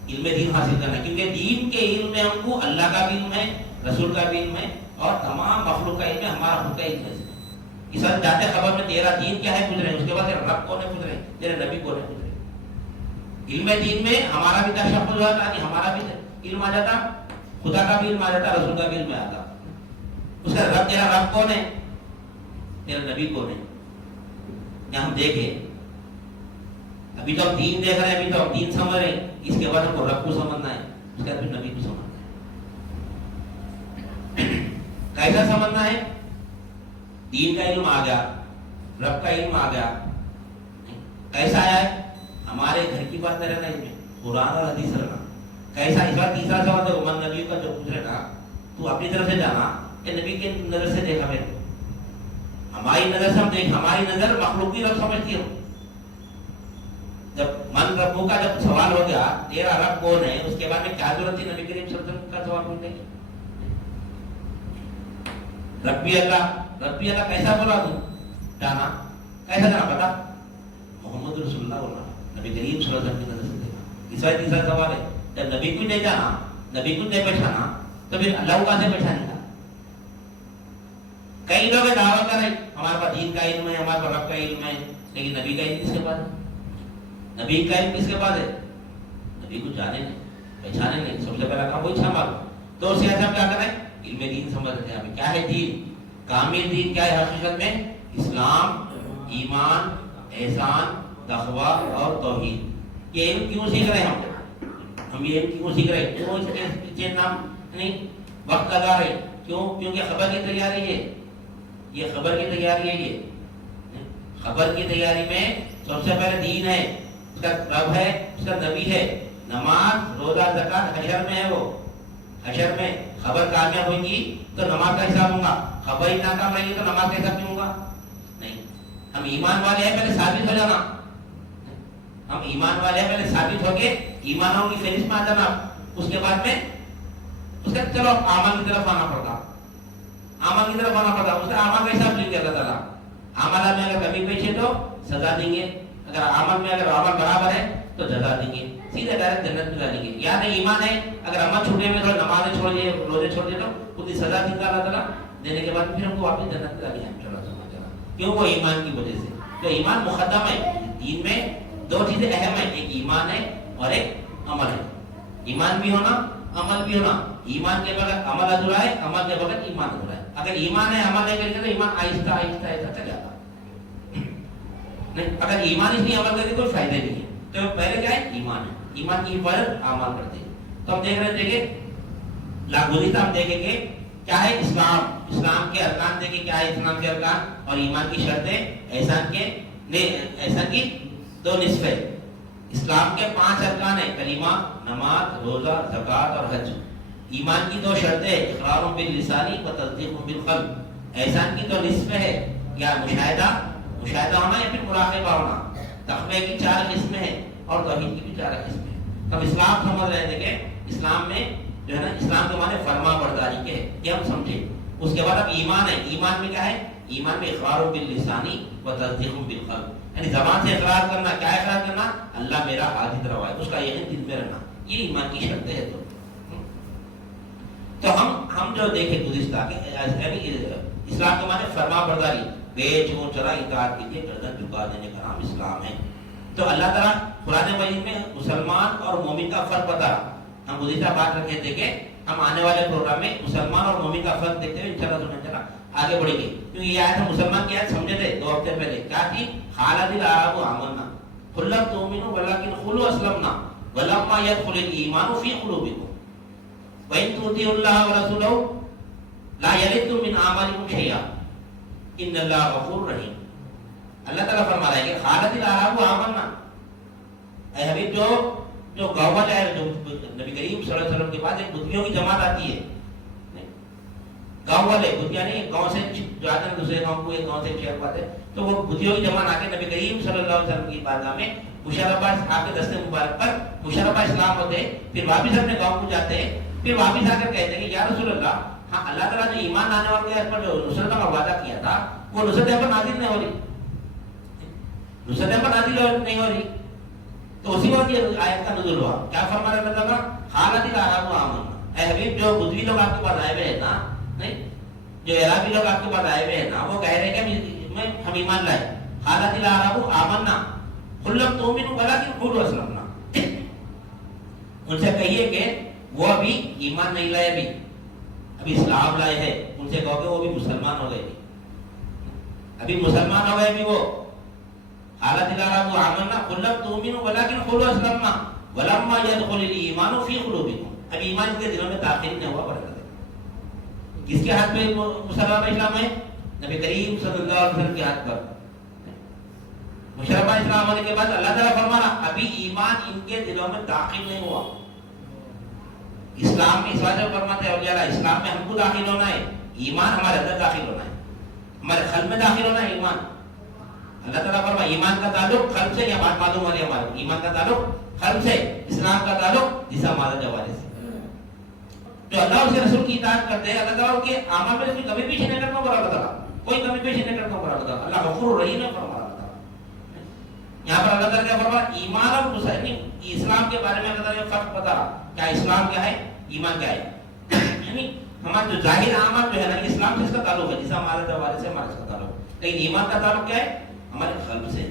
علم دین حاصل کرنا ہے کیونکہ دین کے علم میں ہم کو اللہ کا بھی علم ہے رسول کا بھی علم ہے اور تمام مخلوق کا علم ہے. ہمارا خود کا علم ہے. اس وقت جاتے خبر میں تیرا دین کیا ہے پوچھ رہے ہیں. اس کے بعد تیرا رب کون ہے پوچھ رہے ہیں. تیرے نبی کون ہے پوچھ رہے ہیں. علم دین میں ہمارا بھی تشخص ہو جاتا ہے. ہمارا بھی علم آ جاتا خدا کا بھی علم آ جاتا رسول کا بھی علم آتا. اس کا رب تیرا رب کون ہے تیرا نبی کون ہے. یہاں ہم دیکھیں ابھی تو ہم دین دیکھ رہے ہیں, ابھی تو ہم دین سمجھ رہے ہیں, اس کے بعد ہم کو رب کو سمجھنا ہے, اس کے بعد پھر نبی کو سمجھنا ہے. کیسا سمجھنا ہے؟ دین کا علم آ گیا, رب کا علم آ گیا. کیسا آیا ہے؟ ہمارے گھر کی بات کرے نا, اس میں قرآن اور حدیث رہنا. کیسا؟ اس بار تیسرا سوال دیکھو, من نبی کا جو پوچھ رہے نا, تو اپنی طرف سے جانا کہ نبی کے نظر سے دیکھا میرے کو. ہماری نظر سے ہم دیکھ, ہماری نظر مخلوقی رب سمجھتی ہو. جب من ربو کا جب سوال ہو گیا تیرا رب کون ہے, اس کے بعد میں کیا ضرورت تھی نبی کریم صلی اللہ علیہ وسلم کا سوال پوچھنے کی؟ ربی اللہ کیسا بولا تو جانا, کیسا جانا پتا؟ محمد رسول اللہ بولا, نبی کریم صلی اللہ علیہ وسلم کی نظر سے دیکھا. اس وقت تیسرا سوال ہے, جب نبی کو نہیں جانا, نبی کو نہیں پہچانا, تو پھر اللہ کو کہاں سے پہچانے گا؟ کئی لوگ دعویٰ کر رہے ہمارے پاس دین کا علم ہے, ہمارے پاس رب کا علم ہے, لیکن نبی کا علم کس کے پاس ہے؟ نبی کا علم کس کے پاس ہے؟ نبی کو جانے نہیں, پہچانے نہیں. سب سے پہلا کام وہی چھامال. تو اس سے ہم کیا کریں؟ علم دین سمجھتے ہیں. کیا ہے دین؟ کامل دین کیا ہے حقیقت میں؟ اسلام, ایمان, احسان, تقویٰ اور توحید. یہ علم کیوں سیکھ رہے ہیں ہم یہ علم کیوں سیکھ رہے ہیں؟ کیوں اس کے پیچھے نام نہیں وقت لگا رہے؟ کیوں؟ کیونکہ خبر کی تیاری ہے. یہ خبر کی تیاری ہے. یہ خبر کی تیاری میں سب سے پہلے دین ہے, اس کا رب ہے, اس کا نبی ہے. نماز, روزہ, زکات حشر میں ہے. وہ حشر میں خبر کامیاب ہوگی تو نماز کا حساب ہوگا, خبر ہی ناکام رہے گی تو نماز کا حساب نہیں ہوگا. نہیں, ہم ایمان والے ہیں, پہلے ثابت ہو جانا. ہم ایمان والے ہیں, پہلے ثابت ہو کے ایمانوں کی فہرست میں آ جانا. اس کے بعد میں اس کا چلو اعمال کی طرف آنا پڑتا, اعمال کی طرف آنا پڑتا. اس کا اعمال کا حساب لیں گے اللہ تعالیٰ. اعمال میں اگر کمی پیش ہے تو سزا دیں گے, اگر عمل میں اگر عمل برابر ہے تو جزا دیں گے, سیدھے ڈائریکٹ جنت میں ڈالیں گے. یا نہیں ایمان ہے, اگر عمل چھوٹے میں تو نمازیں چھوڑ دیے, روزے چھوڑ دیے, تو خود ہی سزا دیں گے اللہ تعالیٰ. دینے کے بعد پھر ہم کو واپس جنت میں ڈالیں گے. کیوں؟ وہ ایمان کی وجہ سے. تو ایمان مقدم ہے. دین میں دو چیزیں اہم ہیں, ایک ایمان ہے اور ایک عمل ہے. ایمان بھی ہونا, عمل بھی ہونا. ایمان کے بغیر عمل ادھورا ہے, عمل کے بغیر ایمان ادھورا ہے. اگر ایمان ہے, عمل نہیں کرتے تو ایمان آہستہ آہستہ آہستہ چل جاتا. اگر ایمان اس لیے عمل کرنے کوئی فائدہ نہیں ہے. تو پہلے کیا ہے؟ ایمان ہے. ایمان کی حفاظت اعمال کرتے ہیں. تو ہم دیکھ رہے تھے کہ لاگوریتا ہم دیکھیں گے کیا ہے اسلام. اسلام کے ارکان دیکھیں کیا ہے اسلام کے ارکان, اور ایمان کی شرطیں. احسان کی دو نصفیں. اسلام کے 5 ارکان ہیں, کلمہ, نماز, روزہ, زکات اور حج. ایمان کی 2 شرطیں, اقرار باللسانی و تصدیق بالقلب. احسان کی 2 نصفیں ہے, یا مشاہدہ ہونا یا پھر مراقبہ ہونا. تقوی کی 4 قسمیں ہیں اور توحید کی بھی 4 قسمیں ہیں. ہم اسلام سمجھ رہے تھے کہ اسلام میں جو ہے نا, اسلام کے معنی فرما برداری کے ہے, یہ ہم سمجھے. اس کے بعد اب ایمان ہے. ایمان میں کیا ہے؟ ایمان میں اقرار باللسانی و تصدیق بالقلب, یعنی زبان سے اقرار کرنا. کیا اقرار کرنا؟ اللہ میرا حاجت روا ہے, اس کا یقین دل میں رہنا. یہ ایمان کی شرط ہے. تو ہم جو دیکھیں گزشتہ یعنی اسلام کے معنی فرما برداری, بے چون چرا اطاعت کیجیے, گردن جھکا دینے کا نام اسلام ہے. تو اللہ تعالیٰ قرآن مجید میں مسلمان اور مومن کا فرق بتا رہا. ہم گزشتہ بات رکھے تھے کہ ہم آنے والے پروگرام میں مسلمان اور مومن کا فرق دیکھتے ہوئے انشاءاللہ آگے بڑھیں گے. کیونکہ یہ آیت ہم مسلمان کی آیت سمجھے تھے 2 ہفتے پہلے. کیا تھی؟ خالد العرب آمنا قل لم تؤمنوا ولكن قولوا اسلمنا ولما يدخل الايمان في قلوبكم وان تطيعوا الله ورسوله لا يلدكم من اعمالكم شيئا ان اللہ غفور رحیم. اللہ تعالیٰ فرما رہا ہے کہ خالد العرب آمنا, اے حبیب جو گاؤں والے ہیں, جو نبی کریم صلی اللہ علیہ وسلم کے بعد ایک بدھیوں کی جماعت آتی ہے. گاؤں والے بدھیا نہیں, گاؤں سے جو آتے ہیں دوسرے گاؤں کو, ایک گاؤں سے شہر پاتے, تو وہ بدھیوں کی جماعت آ کے نبی کریم صلی اللہ علیہ وسلم کی بارگاہ میں مشرفہ آپ کے دستے مبارک پر مشرفہ اسلام ہوتے ہیں. پھر واپس اپنے گاؤں کو جاتے ہیں. پھر واپس آ کر کہتے ہیں کہ یا رسول اللہ, ہاں اللہ تعالیٰ نے ایمان آنے والے پر جو نصرت کا وعدہ کیا تھا وہ نصرت پر نازل نہیں ہو رہی, نصرت پر نازل نہیں ہو رہی. تو اسی وقت یہ آیت کا نزول ہوا. کیا فرما رہا ہے اللہ تعالیٰ؟ خالد العرب آمنا, اے حبیب جو بدوی لوگ آپ کے پاس آئے ہوئے ہیں نا, نہیں جو عربی لوگ آپ کے پاس آئے ہوئے ہیں نا, وہ کہہ رہے ہیں کہ ہم ایمان لائے. خالد العرب آمنا قل لم تؤمنوا ولكن قولوا اسلمنا. ان سے کہیے کہ وہ ابھی ایمان نہیں لائے, ابھی اسلام لائے ہیں. ان سے کہو کہ وہ بھی مسلمان ہو گئے, ابھی مسلمان ہو گئے, ابھی وہ حالت العرب آمنا قل لم تؤمنوا ولكن قولوا اسلمنا ولما يدخل الايمان في قلوبكم. اب ایمان کے دلوں میں داخل نہیں ہوا برکت ہے. کس کے ہاتھ پہ مشربہ اسلام ہے؟ نبی کریم صلی اللہ علیہ وسلم کے ہاتھ پر. مشربہ اسلام ہونے کے بعد اللہ تعالیٰ فرمانا ابھی ایمان ان کے دلوں میں داخل نہیں ہوا. اسلام میں اس وجہ سے فرماتے ہیں اولیاء اللہ اسلام میں ہم کو داخل ہونا ہے, ایمان ہمارے اندر داخل ہونا ہے, ہمارے قلب میں داخل ہونا ہے ایمان. اللہ تعالیٰ فرما ایمان کا تعلق قلب سے, یا بات معلوم ہو رہی ہے ہمارے ایمان کا تعلق قلب سے, اسلام کا تعلق جسم ہمارا جوارے سے. جو اللہ اور اس کے رسول کی اطاعت کرتے ہیں اللہ تعالیٰ کے اعمال میں کوئی کمی پیشی نہیں کرنا پڑا, اللہ تعالیٰ کوئی کمی پیشی نہیں کرنا پڑا, اللہ تعالیٰ اللہ غفور رحیم ہے فرما. اللہ تعالیٰ یہاں پر اللہ تعالیٰ کیا فرما ایمان اور مسلم اسلام کے بارے میں اللہ تعالیٰ فرق بتا رہا کیا اسلام کیا ہے ایمان کیا ہے. یعنی ہمارا جو ظاہر اعمال جو ہے نا اسلام سے اس کا تعلق ہے, جسے ہمارے جوارے سے ہمارا اس کا تعلق, لیکن ایمان کا تعلق کیا ہے ہمارے قلب سے.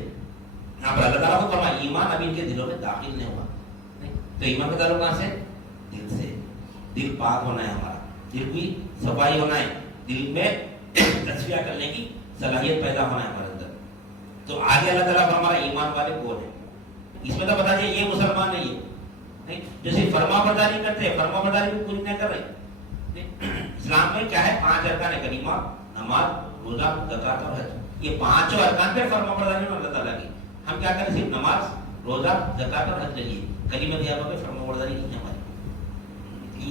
یہاں پر اللہ تعالیٰ کو فرمایا ایمان ابھی ان کے دلوں میں داخل نہیں ہوا. تو ایمان کا تعلق کہاں سے؟ دل سے. دل پاک ہونا ہے ہمارا, دل کی صفائی ہونا ہے, دل میں تصفیہ کرنے کی صلاحیت پیدا ہونا ہے ہمارے اندر. تو آگے اللہ تعالیٰ فرمایا ایمان والے کون ہیں. اس میں تو بتا دیا یہ مسلمان نہیں ہے جو صرف فرما برداری کرتے ہیں, فرما برداری بھی پوری نہیں کر رہے. اسلام میں کیا ہے 5 ارکان ہے, کلمہ, نماز, روزہ, زکات اور حج. یہ 5 ارکان پہ فرما برداری میں اللہ تعالیٰ کی. ہم کیا کریں صرف نماز, روزہ, زکات اور حج کریے, کلمہ طیبہ پہ فرما برداری نہیں ہے ہماری.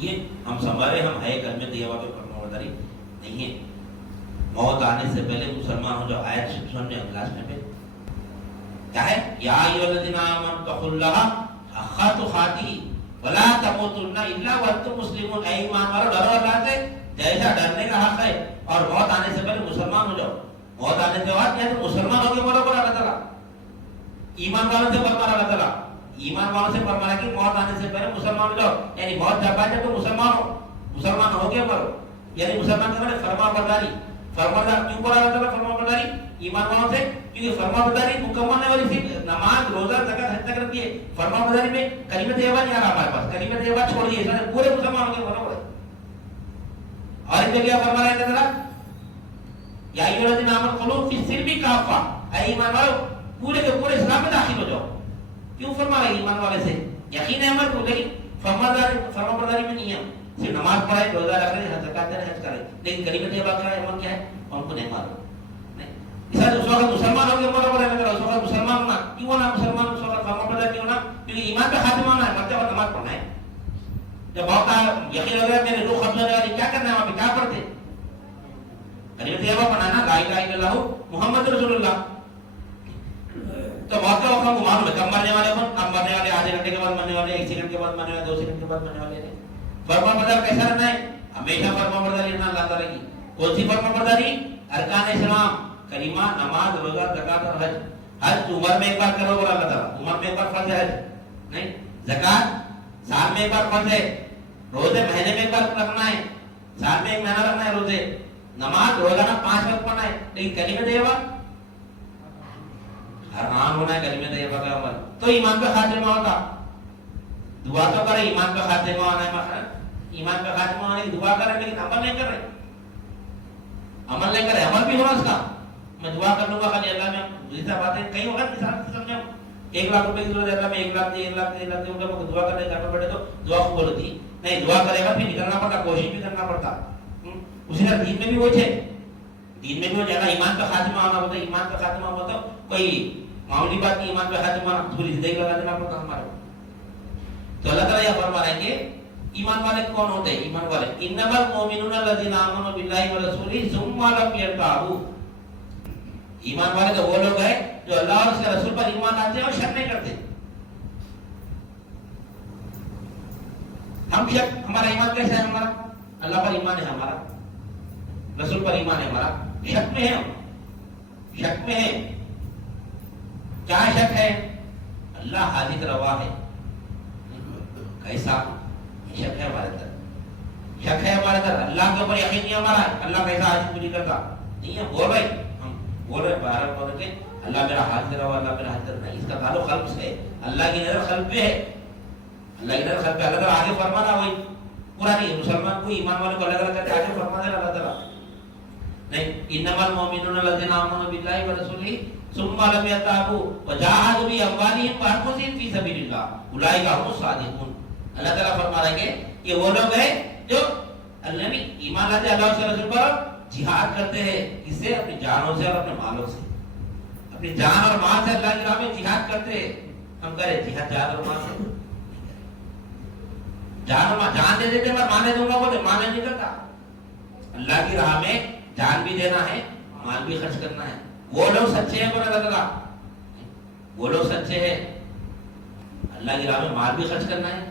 یہ ہم سنبھالے ہم ہے کلمہ طیبہ پہ فرما برداری نہیں ہے. موت آنے سے پہلے مسلمان ہو جاؤ. آیت سن لیں کلاس میں پہ کیا ہے یا ایھا الذین آمنوا اتقوا اللہ حق تقاته ولا تموتن الا وانتم مسلمون. اے ایمان والو ڈرو اللہ سے جیسا ڈرنے کا حق ہے, اور موت آنے سے پہلے مسلمان ہو جاؤ. موت آنے کے بعد کیا مسلمان ہو کے مرو پر اللہ تعالیٰ ایمان والوں سے فرما اللہ تعالیٰ ایمان والوں سے فرمایا کہ موت آنے سے پہلے مسلمان ہو جاؤ. یعنی موت جب آئے تو مسلمان ہو کے مرو. یعنی مسلمان کے معنی فرما برداری. فرما برداری کیوں کرا اللہ تعالیٰ فرما برداری ایمان والوں سے؟ کیونکہ فرما برداری مکمل ہے, والی صرف نماز, روزہ, زکات, حج تک رکھتی ہے. فرما برداری میں کلمہ طیبہ نہیں آ رہا ہمارے پاس, کلمہ طیبہ چھوڑ دیے پورے مسلمان ہو کے مرو پڑے. اور ایک جگہ فرما رہا ہے اللہ تعالیٰ یا ایھا الذین آمنوا ادخلوا فی السلم کافہ. اے ایمان والو پورے کے پورے اسلام میں داخل ہو جاؤ. کیوں فرما رہا ہے ایمان والے سے؟ یقین ہے ہمارے کو, لیکن فرما برداری میں نہیں ہے. صرف نماز پڑھائے, روزہ رکھ رہے, زکات دے رہے, حج کرے, لیکن کلمہ طیبہ کا عمل کیا ہے ان کو نہیں معلوم. اس وقت مسلمان ہو کے مرو پڑے لگا, اس وقت مسلمان ہونا کیوں ہونا, مسلمان اس وقت فرما بردار کیوں ہونا, کیونکہ ایمان کا خاتمہ ہونا ہے, مرتے وقت نماز پڑھنا ہے. جب وقت یقین ہو گیا میرے روح ختم ہونے والی, کیا کرنا ہے وہاں پہ, کیا پڑھتے کلمہ طیبہ پڑھنا نا, لا الہ الا اللہ محمد رسول اللہ. تو موت کا وقت ہم کو معلوم ہے کب مرنے والے ہوں, کب مرنے والے, آدھے گھنٹے کے بعد مرنے والے, 1 سیکنڈ کے بعد مرنے والے, 2 سیکنڈ کے بعد مرنے والے. فرما بردار کیسا رہنا ہے؟ ہمیشہ فرما برداری رہنا اللہ تعالیٰ کی. کون سی فرما برداری؟ ارکان اسلام, کلمہ, نماز, روزہ, زکات اور حج. حج عمر میں ایک بار کرو بولا اللہ تعالیٰ, عمر میں ایک بار فرض ہے حج نہیں. زکات سال میں ایک بار فرض ہے. روزے مہینے میں ایک بار رکھنا ہے, سال میں 1 مہینہ رکھنا ہے روزے. نماز روزانہ 5 وقت پڑھنا ہے, لیکن کلمہ طیبہ ہر آن ہونا ہے کلمہ طیبہ کا عمل. تو ایمان کا خاتمہ ہوتا. دعا تو کرے ایمان کا خاتمہ ہونا ہے, ایمان کا خاتمہ ہونے کی دعا کریں, لیکن عمل نہیں کر رہے, عمل نہیں کرے. عمل بھی ہونا اس کا, میں دعا کر لوں گا خالی اللہ میں جیسا باتیں کئی وقت مثال سے سمجھا 1 لاکھ روپے کی ضرورت ہے, اللہ میں 1 لاکھ دے 1 لاکھ دے 1 لاکھ دے, دعا کرنے جانا پڑے تو دعا قبول ہوتی نہیں. دعا کرے گا بھی نکلنا پڑتا, کوشش بھی کرنا پڑتا. اسی طرح دین میں بھی وہ ہے, دین میں بھی وہ جگہ ایمان کا خاتمہ ہونا ہوتا ہے. ایمان کا خاتمہ ہوتا کوئی معمولی بات نہیں, ایمان کا خاتمہ پوری زندگی لگا دینا پڑتا ہمارے. تو اللہ تعالیٰ یہ فرما رہے ہیں کہ ایمان والے کون ہوتے ہیں؟ ایمان والے انما المؤمنون الذين آمنوا بالله ورسوله ثم لم يرتابوا. ایمان والے تو وہ لوگ ہیں جو اللہ اور اس کے رسول پر ایمان لاتے ہیں اور شک نہیں کرتے. ہم شک, ہمارا ایمان کیسا ہے؟ ہمارا اللہ پر ایمان ہے, ہمارا رسول پر ایمان ہے, ہمارا شک میں ہے, ہم شک میں ہے. کیا شک ہے؟ اللہ حاضر روا ہے, کیسا شک ہے ہمارے اندر, شک ہے ہمارے اندر. اللہ کے اوپر یقین نہیں ہمارا, اللہ کیسا حاضر پوری کرتا نہیں ہے. بول رہے ہم بول رہے باہر بول کے اللہ میرا حاضر روا, اللہ میرا حاضر نہیں. اس کا تعلق قلب سے ہے. اللہ کی نظر قلب پہ ہے, اللہ کی نظر قلب پہ. اللہ تعالیٰ آگے فرما رہا وہی پورا نہیں, مسلمان کو ایمان والے کو الگ الگ کرتے آگے فرما دے اللہ تعالیٰ نہیں. انما المؤمنون الذين آمنوا بالله ورسوله ثم لم يتابوا وجاهدوا بأموالهم وأنفسهم في سبيل الله أولئك هم الصادقون. اللہ تعالیٰ فرما رہے ہیں کہ یہ وہ لوگ ہیں جو اللہ نے ایمان لاتے اللہ کے رسول پر جہاد کرتے ہیں. کس سے؟ اپنی جانوں سے اور اپنے مالوں سے. اپنی جان اور مال سے اللہ کی راہ میں جہاد کرتے ہیں. ہم کریں جہاد جان اور مال سے؟ جان اور مال جان دے دیتے پر مانے دوں گا بولے مانے نہیں کرتا. اللہ کی راہ میں جان بھی دینا ہے مال بھی خرچ کرنا ہے. وہ لوگ سچے ہیں بولے اللہ تعالیٰ. وہ لوگ سچے ہیں. اللہ کی راہ میں مال بھی خرچ کرنا ہے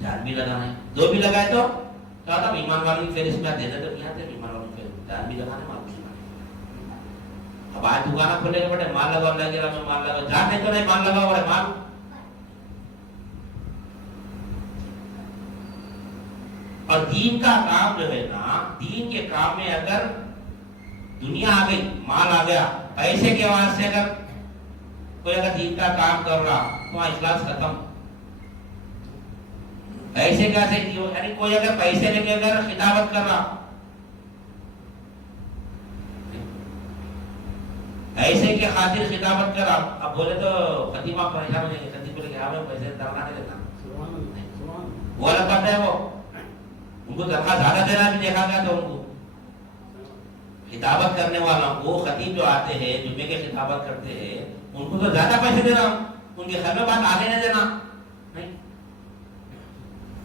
جان بھی لگانا ہے. دو بھی لگائے تو کیا ہوتا؟ ایمان والوں کی فہرست میں دیتے تو نہیں آتے. ایمان والوں کی فہرست جان بھی لگانا مال بھی لگانا. اب آج دکانیں کھولے کے بڑے مال لگاؤ اللہ کی راہ میں مال لگاؤ. جان نہیں تو نہیں مال لگاؤ بڑے مال. اور دین کا کام جو ہے نا دین کے کام میں اگر دنیا آ گئی مال آ گیا پیسے کے واسطے اگر کوئی اگر دین کا کام کر رہا تو اخلاص ختم. پیسے کیسے یعنی کوئی اگر پیسے لے کے اگر خطابت کر رہا ایسے کے خاطر خطابت کر رہا. اب بولے تو خطیب آپ پریشان ہو جائیں گے. خطیب بولے کہ ہمیں پیسے تنخواہ نہیں دیتا. وہ الگ بات ہے. وہ ان کو تنخواہ زیادہ دینا بھی دیکھا گیا تو ان کو خطابت کرنے والا وہ خطیب جو آتے ہیں جمعے کے خطابت کرتے ہیں ان کو تو زیادہ پیسے دینا. ان کے گھر میں بات آنے نہیں دینا. نہیں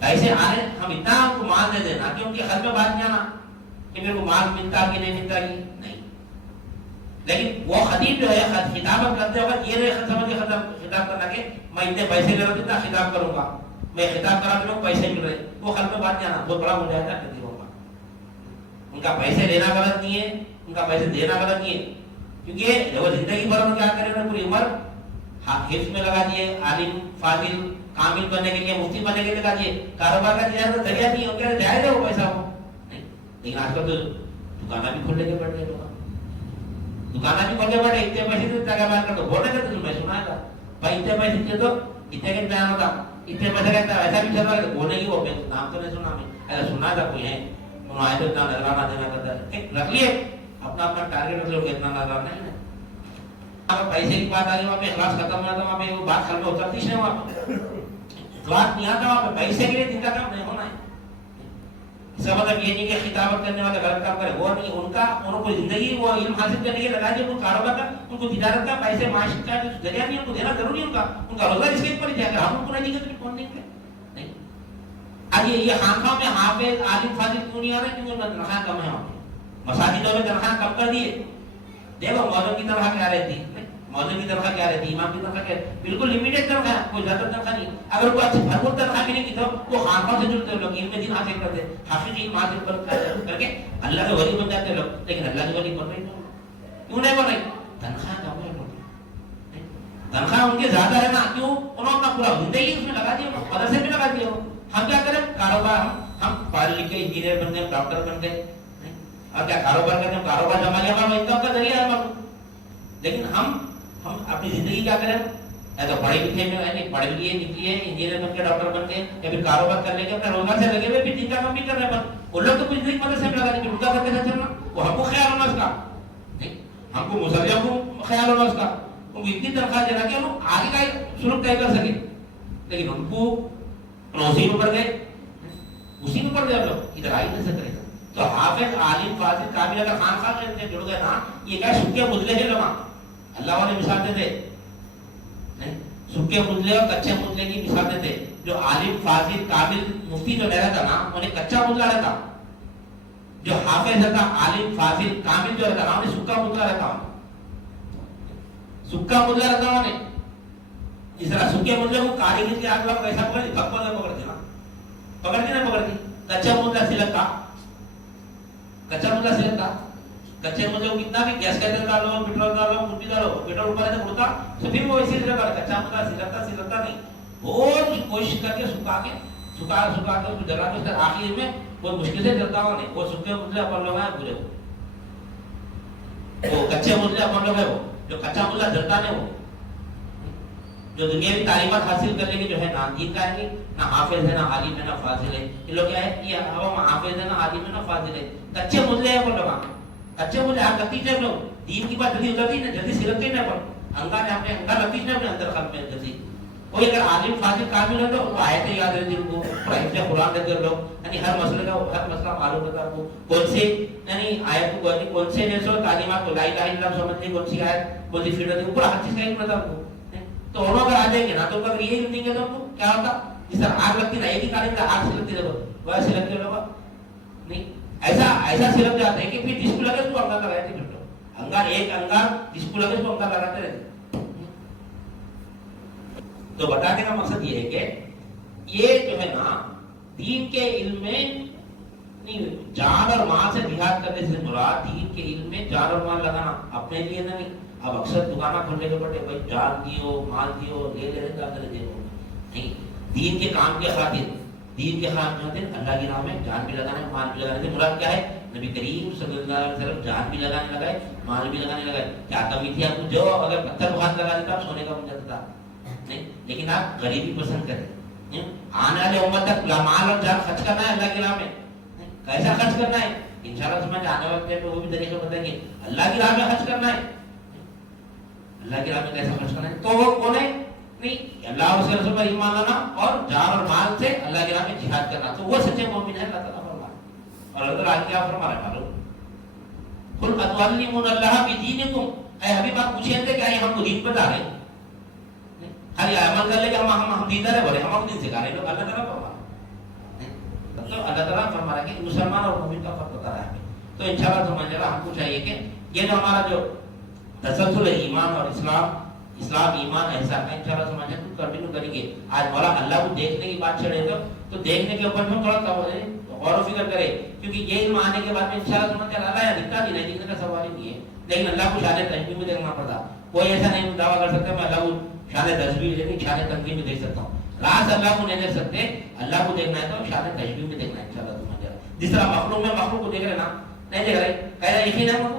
ایسے آنے ہم اتنا ان کو مال دے دینا کہ ان کے گھر میں بات نہیں آنا کہ میرے کو مال ملتا کہ نہیں ملتا کی نہیں. لیکن وہ خطیب جو ہے خطابت کرتے وقت یہ نہیں سمجھ کے خطاب کرنا کہ میں اتنے پیسے لے رہا ہوں اتنا خطاب کروں گا میں خطاب کرا تو پیسے مل رہے. وہ گھر میں بات نہیں آنا بہت بڑا ہو جائے گا خطیبوں کا. ان کا پیسے لینا غلط نہیں ہے ان کا پیسے دینا غلط نہیں ہے. کیونکہ وہ زندگی بھر میں کیا کرے گا پوری عمر حفظ میں لگا دیے عالم فاضل کامل بننے کے لیے مفتی بننے کے لیے لگا دیے. کاروبار کا تجارت دریا نہیں ہو کیا جائز ہے وہ پیسہ وہ نہیں. لیکن آج کل تو دکانیں بھی کھولنے کے بیٹھ گئے لوگ. دکانیں بھی کھول کے بیٹھے اتنے پیسے سے کاروبار کر دو بولنے کا تو میں سنا تھا بھائی اتنے پیسے دیے تو اتنے کے بیان ہوتا اتنے پیسے کا ایسا بھی چل رہا ہے بولنے کی وہ نام تو نہیں سنا. میں ایسا سنا تھا کوئی ہے انہوں آئے تو اتنا نظرانہ دینا کرتا ہے. رکھ لیے اپنا اپنا ٹارگیٹ رکھ لو کہ اتنا نظرانہ نہیں ہے. پیسے کی بات آ گئی وہاں پہ اخلاص ختم ہوا تھا. وہاں پہ وہ بات کر اترتی نہیں وہاں پہ اخلاص نہیں آتا. وہاں پہ پیسے کے لیے دن کا کام نہیں ہونا ہے. اس کا مطلب یہ نہیں کہ خطابت کرنے والا غلط کام کرے وہ نہیں. ان کا انہوں کو زندگی وہ علم حاصل کرنے کے لگا دیا. ان کو کاروبار کا ان کو تجارت کا پیسے معاشت کا ذریعہ نہیں ان کو دینا ضروری ہے. ان کا روزگار اس کے اوپر ہی جائے گا. ہم ان کو نہیں دیں گے تو کون دیں گے نہیں. آج یہ خانقاہوں میں حافظ عالم فاضل کیوں نہیں آ رہے؟ کیونکہ ان کا تنخواہ کم ہے. وہاں پہ مساجدوں میں تنخواہ کم کر دیے. دیکھو مولوی کی تنخواہ کیا رہتی ہے مولوی کی تنخواہ کیا رہتی ہے امام کی تنخواہ کیا بالکل لمیٹڈ تنخواہ کوئی زیادہ تنخواہ نہیں. اگر کوئی اچھی بھرپور تنخواہ ملے گی تو وہ خانقاہوں سے جڑتے لوگ علم دین حاصل کرتے حقیقی علم حاصل کر کے اللہ کے ولی بن جاتے لوگ. لیکن اللہ کے ولی بن رہے کیوں نہیں بن رہے؟ تنخواہ کم ہے. تنخواہ ان کے زیادہ ہے نا. کیوں؟ انہوں نے اپنا پورا زندگی اس میں لگا دیا مدرسے میں لگا دیا. ہم کیا کریں کاروبار ہم پڑھ لکھ کے انجینئر بن گئے ڈاکٹر بن گئے اور کیا کاروبار کرتے ہیں کاروبار ہمارے ہمارا انکم کا ذریعہ ہے. لیکن ہم اپنی زندگی کیا کریں یا تو پڑھے لکھے میں یعنی پڑھ لیے نکلیے انجینئر بن کے ڈاکٹر بن کے یا پھر کاروبار کر لیں گے اپنے روزگار سے لگے ہوئے پھر دن کا کام بھی کر رہے ہیں. وہ لوگ تو کچھ زندگی مدرسے میں لگا دیں ان کا کیسے چلنا. وہ ہم کو خیال ہونا اس کا ہم کو مسلمانوں کو خیال ہونا اس کا ان کو اتنی تنخواہ دینا کہ ہم آگے کا سلوک طے کر سکے. لیکن ان کو اسی میں پڑ گئے اسی میں پڑ گئے لوگ ادھر آئی نہیں سکتے. تو حافظ عالم فاضل کامل اگر خانقاہ سے جڑ گئے نا یہ کیا سکے مدلے ہیں لوگ. اللہ والے مثال دیتے سکے مدلے اور کچے مدلے کی مثال دیتے. جو عالم فاضل کامل مفتی جو رہتا تھا نا انہیں کچا مدلا رہتا. جو حافظ رہتا عالم فاضل کامل جو رہتا نا انہیں سکا مدلا رہتا. سکا مدلا رہتا انہیں اس طرح سکے مدلے کو کاریگر کے آگ لوگ ایسا پکڑ پکڑتے نا پکڑتی نہ پکڑتی. کچا مدلا سلکتا کچا مدلا سلکتا کچے مدلے کو کتنا بھی گیس کا تیل ڈالو پیٹرول ڈالو کچھ بھی ڈالو پیٹرول اوپر ہے تو اڑتا تو پھر وہ اسی طرح کچا مدلا سلکتا نہیں. بہت کوشش کر کے سکھا کے اس کو جلا کے آخر میں بہت مشکل سے جلتا ہوا نہیں. وہ سکے مدلے اپن لوگ ہیں برے وہ کچے مدلے اپن لوگ ہے وہ جو کچا مدلا جلتا نہیں وہ جو دنیاوی تعلیمات حاصل کرنے کے جو ہے نا دین کا ہے نہ حافظ ہے نہ عالم ہے نہ فاضل ہے. یہ لوگ کیا ہے یہ عوام حافظ ہے نہ عالم ہے نہ فاضل ہے. کچے مدلے ہیں وہ لوگ کچے مدلے آپ کتی لوگ دین کی بات جلدی اترتی نہ جلدی سلگتے نہ پر انگار اپنے انگار لگتی نہ اپنے اندر قلب میں جلدی کوئی اگر عالم فاضل کامل ہے تو آیتیں یاد رہتی ان کو حفظ قرآن رہتے لوگ یعنی ہر مسئلہ معلوم رہتا کو کون سے یعنی آیت کو کون سے جیسے تعلیمات کو لا الہ الا اللہ سمجھنے کون سی آیت کون سی فیڈ ہوتی اوپر ہر چیز کا علم رہتا ان کو تو انہوں اگر آ جائیں گے نا تو اگر یہ علم دیں گے تو ان کو کیا ہوتا جس طرح آگ لگتی نا ایک ہی تعلیم کا آگ سے لگتی رہو ویسے لگتے رہو نہیں ایسا سلگ جاتے ہیں کہ پھر جس کو لگے اس کو انگار لگاتے پھر انگار ایک انگار جس کو لگے اس کو انگار لگاتے رہتے. تو بتانے کا مقصد یہ ہے کہ یہ جو ہے نا دین کے علم میں جان اور مال سے جہاد کرنے سے مراد دین کے علم میں جان اور مال لگانا اپنے لیے نہیں. اب اکثر دکانہ کھولنے کے بڑے بھائی جان دیو مال دیو لے لے نہیں دین کے کام کے خاطر دین کے خاطر اللہ کی راہ میں جان بھی لگانا مال بھی لگانے سے مراد کیا ہے نبی کریم صلی اللہ علیہ وسلم جان بھی لگانے لگائے مال بھی لگانے لگائے. کیا کمی تھی آپ کو جو اگر پتھر بخار لگا دیتا آپ سونے کا بن جاتا نہیں لیکن آپ غریبی پسند کریں آنے والے امت تک مال اور جان خرچ کرنا ہے اللہ کی راہ میں کیسا خرچ کرنا ہے انشاءاللہ سمجھ آنے والے وہ بھی طریقے بتائیں گے. اللہ کی راہ میں خرچ کرنا ہے اللہ کی راہ میں کیسا خرچ کرنا ہے تو وہ کون ہے نہیں اللہ اور اس کے رسول پر ایمان لانا اور جان اور مال سے اللہ کی راہ میں جہاد کرنا تو وہ سچے مومن ہے. اللہ تعالیٰ فرما اور اللہ تعالیٰ کیا فرما رہا ہے معلوم قل اتعلمون اللہ بدینکم اے حبیب آپ پوچھیں تھے کہ ہم کو دین بتا رہے خالی عمل کر لے کہ ہم دیندار ہیں بولے ہم دین سکھا رہے ہیں. اللہ تعالیٰ فرما تو اللہ تعالیٰ فرما رہا ہے کہ مسلمان اور مومن کا فرق بتا رہا ہے. تو انشاءاللہ سمجھ رہا ہم کو چاہیے کہ یہ جو ہمارا جو تسلسل ایمان اور اسلام ایمان احسان کا انشاءاللہ سمجھیں تو کنٹینیو کریں گے. آج مولا اللہ کو دیکھنے کی بات چھڑے تو دیکھنے کے اوپر ہم تھوڑا غور و فکر کرے کیونکہ یہ علم آنے کے بعد میں انشاءاللہ سمجھ اللہ یا دکھتا نہیں دکھنے کا سوال ہی نہیں ہے لیکن اللہ کو شان تنظیم میں دیکھنا پڑتا. کوئی ایسا نہیں دعویٰ کر سکتا میں اللہ کو شان تشبیہ لیکن شان تنظیم میں دیکھ سکتا ہوں. راز اللہ کو نہیں دیکھ سکتے اللہ کو دیکھنا ہے تو شان تشبیہ میں دیکھنا ہے انشاءاللہ سمجھ. جس طرح مخلوق میں مخلوق کو دیکھ رہے نا نہیں دیکھ رہے کہہ یقین ہے وہ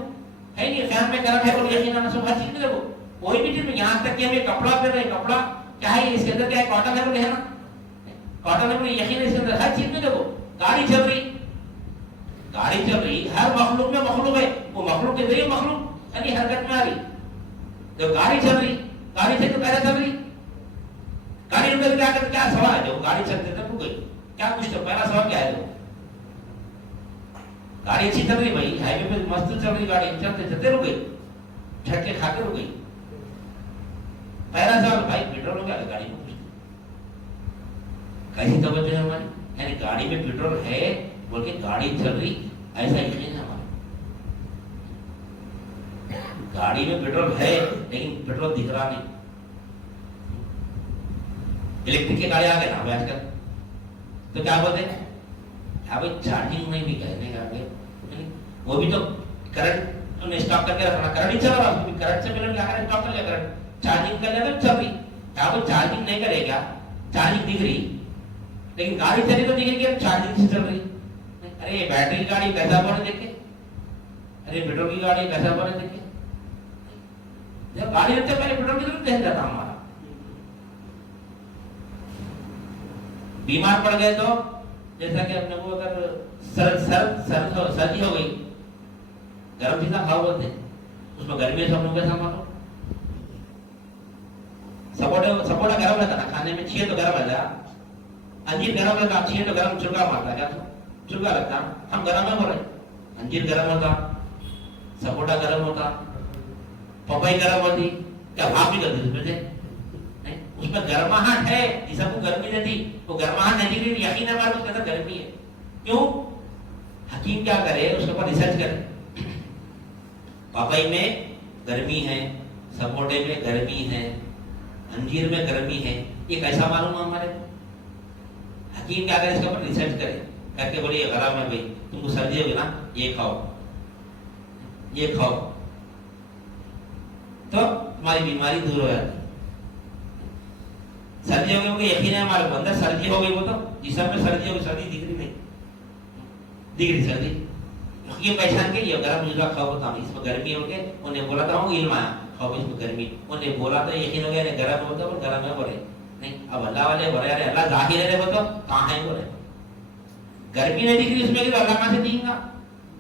ہے نہیں خیال میں کرم ہے اور یقین ہے سب ہر چیز میں دیکھو کوئی بھی چیز میں یہاں تک کہ ہمیں کپڑا پہن رہے ہیں کپڑا کیا ہے اس کے اندر کیا ہے کاٹن ہے وہ ہے نا کاٹن ہے وہ یقین ہے اس کے اندر ہر چیز میں دیکھو گاڑی چل رہی ہر مخلوق میں مخلوق ہے وہ مخلوق کے ذریعے مخلوق یعنی حرکت میں آ رہی. جب گاڑی چل رہی گاڑی سے تو کیسا چل رہی گاڑی اندر کیا کرتے کیا سوال ہے جو گاڑی چلتے تھے گئی کیا کچھ تو پہلا سوال کیا ہے جو گاڑی اچھی چل رہی بھائی ہائی وے پہ مست چل رہی گاڑی چلتے چلتے رک گئی جھٹکے کھا کے رک گئی. پہلا سوال بھائی پیٹرول ہو گیا گاڑی میں پوچھتے کیسی توجہ ہے ہماری یعنی گاڑی میں پیٹرول ہے بول کے گاڑی چل رہی ایسا یقین ہے ہمارا. گاڑی میں پیٹرول ہے لیکن پیٹرول دکھ رہا نہیں. الیکٹرک کی گاڑی آ گئے نا آج کل تو کیا بولتے ہیں بھائی چارجنگ نہیں بھی کہنے کا وہ بھی تو کرنٹ اسٹاپ کر کے رکھنا کرنٹ ہی چل رہا ہے کرنٹ سے پہلے کیا کریں اسٹاپ کر لیا کرنٹ چارجنگ کر لیا تو چل رہی کیا وہ چارجنگ نہیں کرے گا چارجنگ دکھ رہی لیکن گاڑی چلی تو دکھ رہی ہے چارجنگ سے چل رہی. ارے یہ بیٹری کی گاڑی کیسا بنے دیکھے ارے پیٹرول کی گاڑی کیسا بنے دیکھے جب گاڑی رکھتے پہلے پیٹرول کی ضرورت نہیں جاتا ہمارا. بیمار پڑ گئے تو جیسا کہ اپنے کو اگر سردی ہو گئی گرم چیزیں کھاؤ بولتے اس میں گرمی سے ہم لوگ کیسا مانو سپوٹا گرم رہتا نا کھانے میں چھیے تو گرم رہتا انجیر گرم رہتا چھیے تو گرم چڑکا مارتا کیا چڑکا لگتا ہم گرم میں ہو رہے انجیر گرم ہوتا سپوٹا گرم ہوتا پپائی گرم ہوتی کیا بھاپ بھی کرتی اس میں سے اس میں گرماہٹ ہے جس کو گرمی دیتی وہ گرماہٹ نہیں دکھ رہی یقین ہے اس کے اندر گرمی ہے. کیوں حکیم کیا کرے اس کے اوپر ریسرچ کرے پاپائی میں گرمی ہے سپوٹے میں گرمی ہے انجیر میں گرمی ہے یہ کیسا معلوم ہے ہمارے حکیم کیا کرے اس کے اوپر ریسرچ کرے کر کے بولے یہ گرم ہے بھائی تم کو سردی ہوگی نا یہ کھاؤ تو تمہاری بیماری دور ہو جاتی. سردی ہو گئی ہوگی یقین ہے ہمارے کو اندر سردی ہو گئی وہ تو جسم میں سردی ہوگی سردی دکھ رہی نہیں دکھ رہی سردی یہ پہچان کے یہ گرم مجھا کھاؤ ہوتا ہوں اس میں گرمی ہو کے انہیں بولا تھا علم آیا کھاؤ اس میں گرمی انہیں بولا تو یقین ہو گیا گرم ہوتا ہے گرم ہے بولے نہیں اب اللہ والے بولے ارے اللہ ظاہر ہے وہ تو کہاں ہے بولے گرمی نہیں دکھ رہی اس میں کہ اللہ کہاں سے دیں گا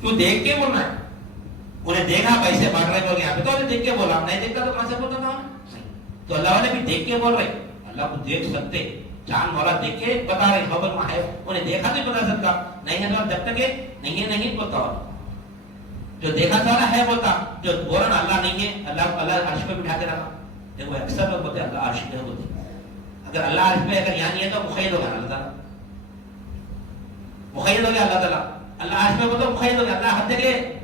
کیوں دیکھ کے بولنا ہے؟ انہیں دیکھا پیسے بڑھ رہے بول یہاں پہ تو انہیں دیکھ کے بولا، نہیں دیکھتا تو کہاں سے بولتا تھا؟ تو اللہ والے بھی دیکھ کے بول رہے، اللہ کو دیکھ سکتے، چاند مولا دیکھ کے بتا رہے خبر وہاں ہے، انہیں دیکھا تو بتا سکتا نہیں ہے، تو جب تک نہیں ہے نہیں بولتا، جو دیکھا تھا نا ہے بولتا، جو بولا نا اللہ نہیں ہے، اللہ عرش پہ بٹھا کے رکھا. دیکھو اکثر لوگ بولتے اللہ عرش پہ ہوتے، اگر اللہ عرش پہ اگر یہاں نہیں ہے تو مخید ہوگا اللہ تعالیٰ، مخید ہو گیا اللہ تعالیٰ، اللہ عرش پہ بولتا مخید ہو گیا، اللہ ہر جگہ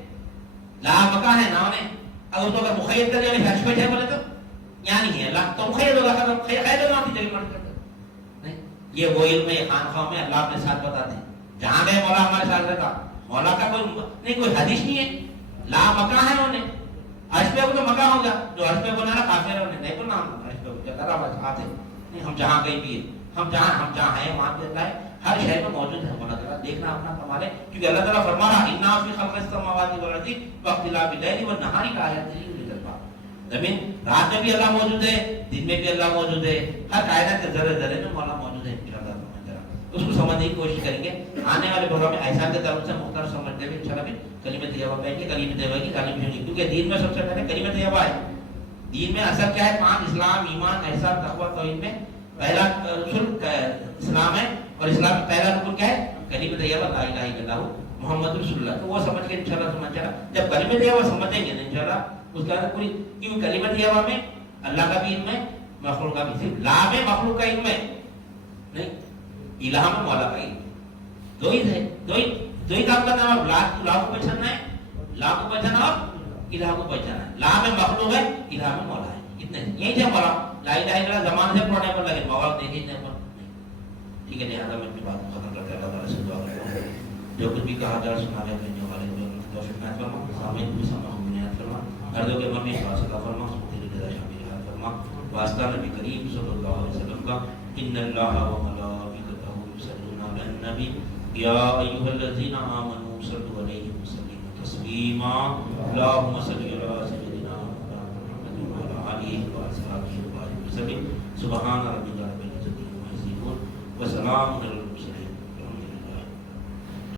لا مکان ہے نہ انہیں، اگر تو اگر مخید کر دیا عرش پہ ہے بولے تو یہاں نہیں ہے اللہ تو مخید ہوگا، خیر ہوگا آپ کی جگہ پڑھ نہیں. یہ وہ علم ہے خانقاہ میں اللہ اپنے ساتھ بتاتے ہیں، جہاں گئے مولا ہمارے ساتھ رہتا، مولا کا کوئی نہیں، کوئی حدیث نہیں ہے، لا مکان ہے انہیں، عرش پہ تو مکان ہوگا، جو عرش پہ بولا نا کافر ہے، نہیں بولنا ہم عرش پہ کرا بس آتے نہیں، ہم جہاں کہیں بھی ہے، ہم جہاں ہیں وہاں پہ اللہ ہے، ہر شہر میں موجود ہے اللہ تعالیٰ، دیکھنا اپنا کمال ہے، کیونکہ اللہ تعالیٰ فرما رہا اِنَّا فِي خَلْقِ السَّمَاوَاتِ وَالْأَرْضِ وَاخْتِلَافِ اللَّيْلِ وَالنَّهَارِ لَآيَاتٍ لِأُولِي الْأَلْبَابِ. زمین رات میں بھی اللہ موجود ہے، دن میں بھی اللہ موجود ہے، ہر کائنات کے ذرے ذرے میں مولا موجود ہے، انشاءاللہ اس کو سمجھنے کی کوشش کریں گے. آنے والے پروگرام میں ایسا کے طرف سے مختلف سمجھتے ہوئے انشاءاللہ پھر کلمہ طیبہ پڑھیں گے، کلمہ طیبہ کی تعلیم دیں گے، کیونکہ دین میں سب سے پہلے کلمہ طیبہ ہے. دین میں اصل کیا ہے؟ 5 اسلام، ایمان، احسان، تقویٰ، توحید میں پہلا رسول اسلام ہے، اور اسلام میں پہلا رکن کیا ہے؟ کلمہ طیبہ لا الہ الا اللہ محمد رسول اللہ. تو وہ سمجھ کے انشاءاللہ سمجھ جانا، جب کلمہ طیبہ سمجھیں گے انشاءاللہ اس کا پوری، کیوں کلمہ طیبہ میں اللہ کا بھی علم ہے، مخلوق کا بھی، صرف لا میں مخلوق کا علم ہے نہیں، الہ میں مولا کا علم، دو ہی کام کرنا ہے. لا کو پہچاننا ہے، لا کو پہچانا اور الہ کو پہچانا ہے. لا میں مخلوق ہے، الہ میں مولا ہے، اتنے یہی تھے مولا. لا الہ الا اللہ زمان سے پڑھنے پر لگے، مولا دیکھنے پر ٹھیک ہے. لہٰذا میں اپنی بات ختم کرتے اللہ تعالیٰ سے دعا کرتا ہوں، جو کچھ بھی کہا جائے سنا ہے کہنے والے جو توفیق عطا فرما، سامعین کو سمجھ بنیاد فرما، مردوں کے من میں اخلاص عطا فرما، تیری رضا شامل فرما. واسطہ نبی کریم صلی اللہ علیہ وسلم کا، ان اللہ و ملائکتہ یصلون علی النبی یا ایھا الذین آمنوا صلوا علیہ وسلموا تسلیما. اللهم صل علی سیدنا محمد وعلی آلہ وصحبہ وسلم. سبحان ربک رب العزۃ عما یصفون وسلام علی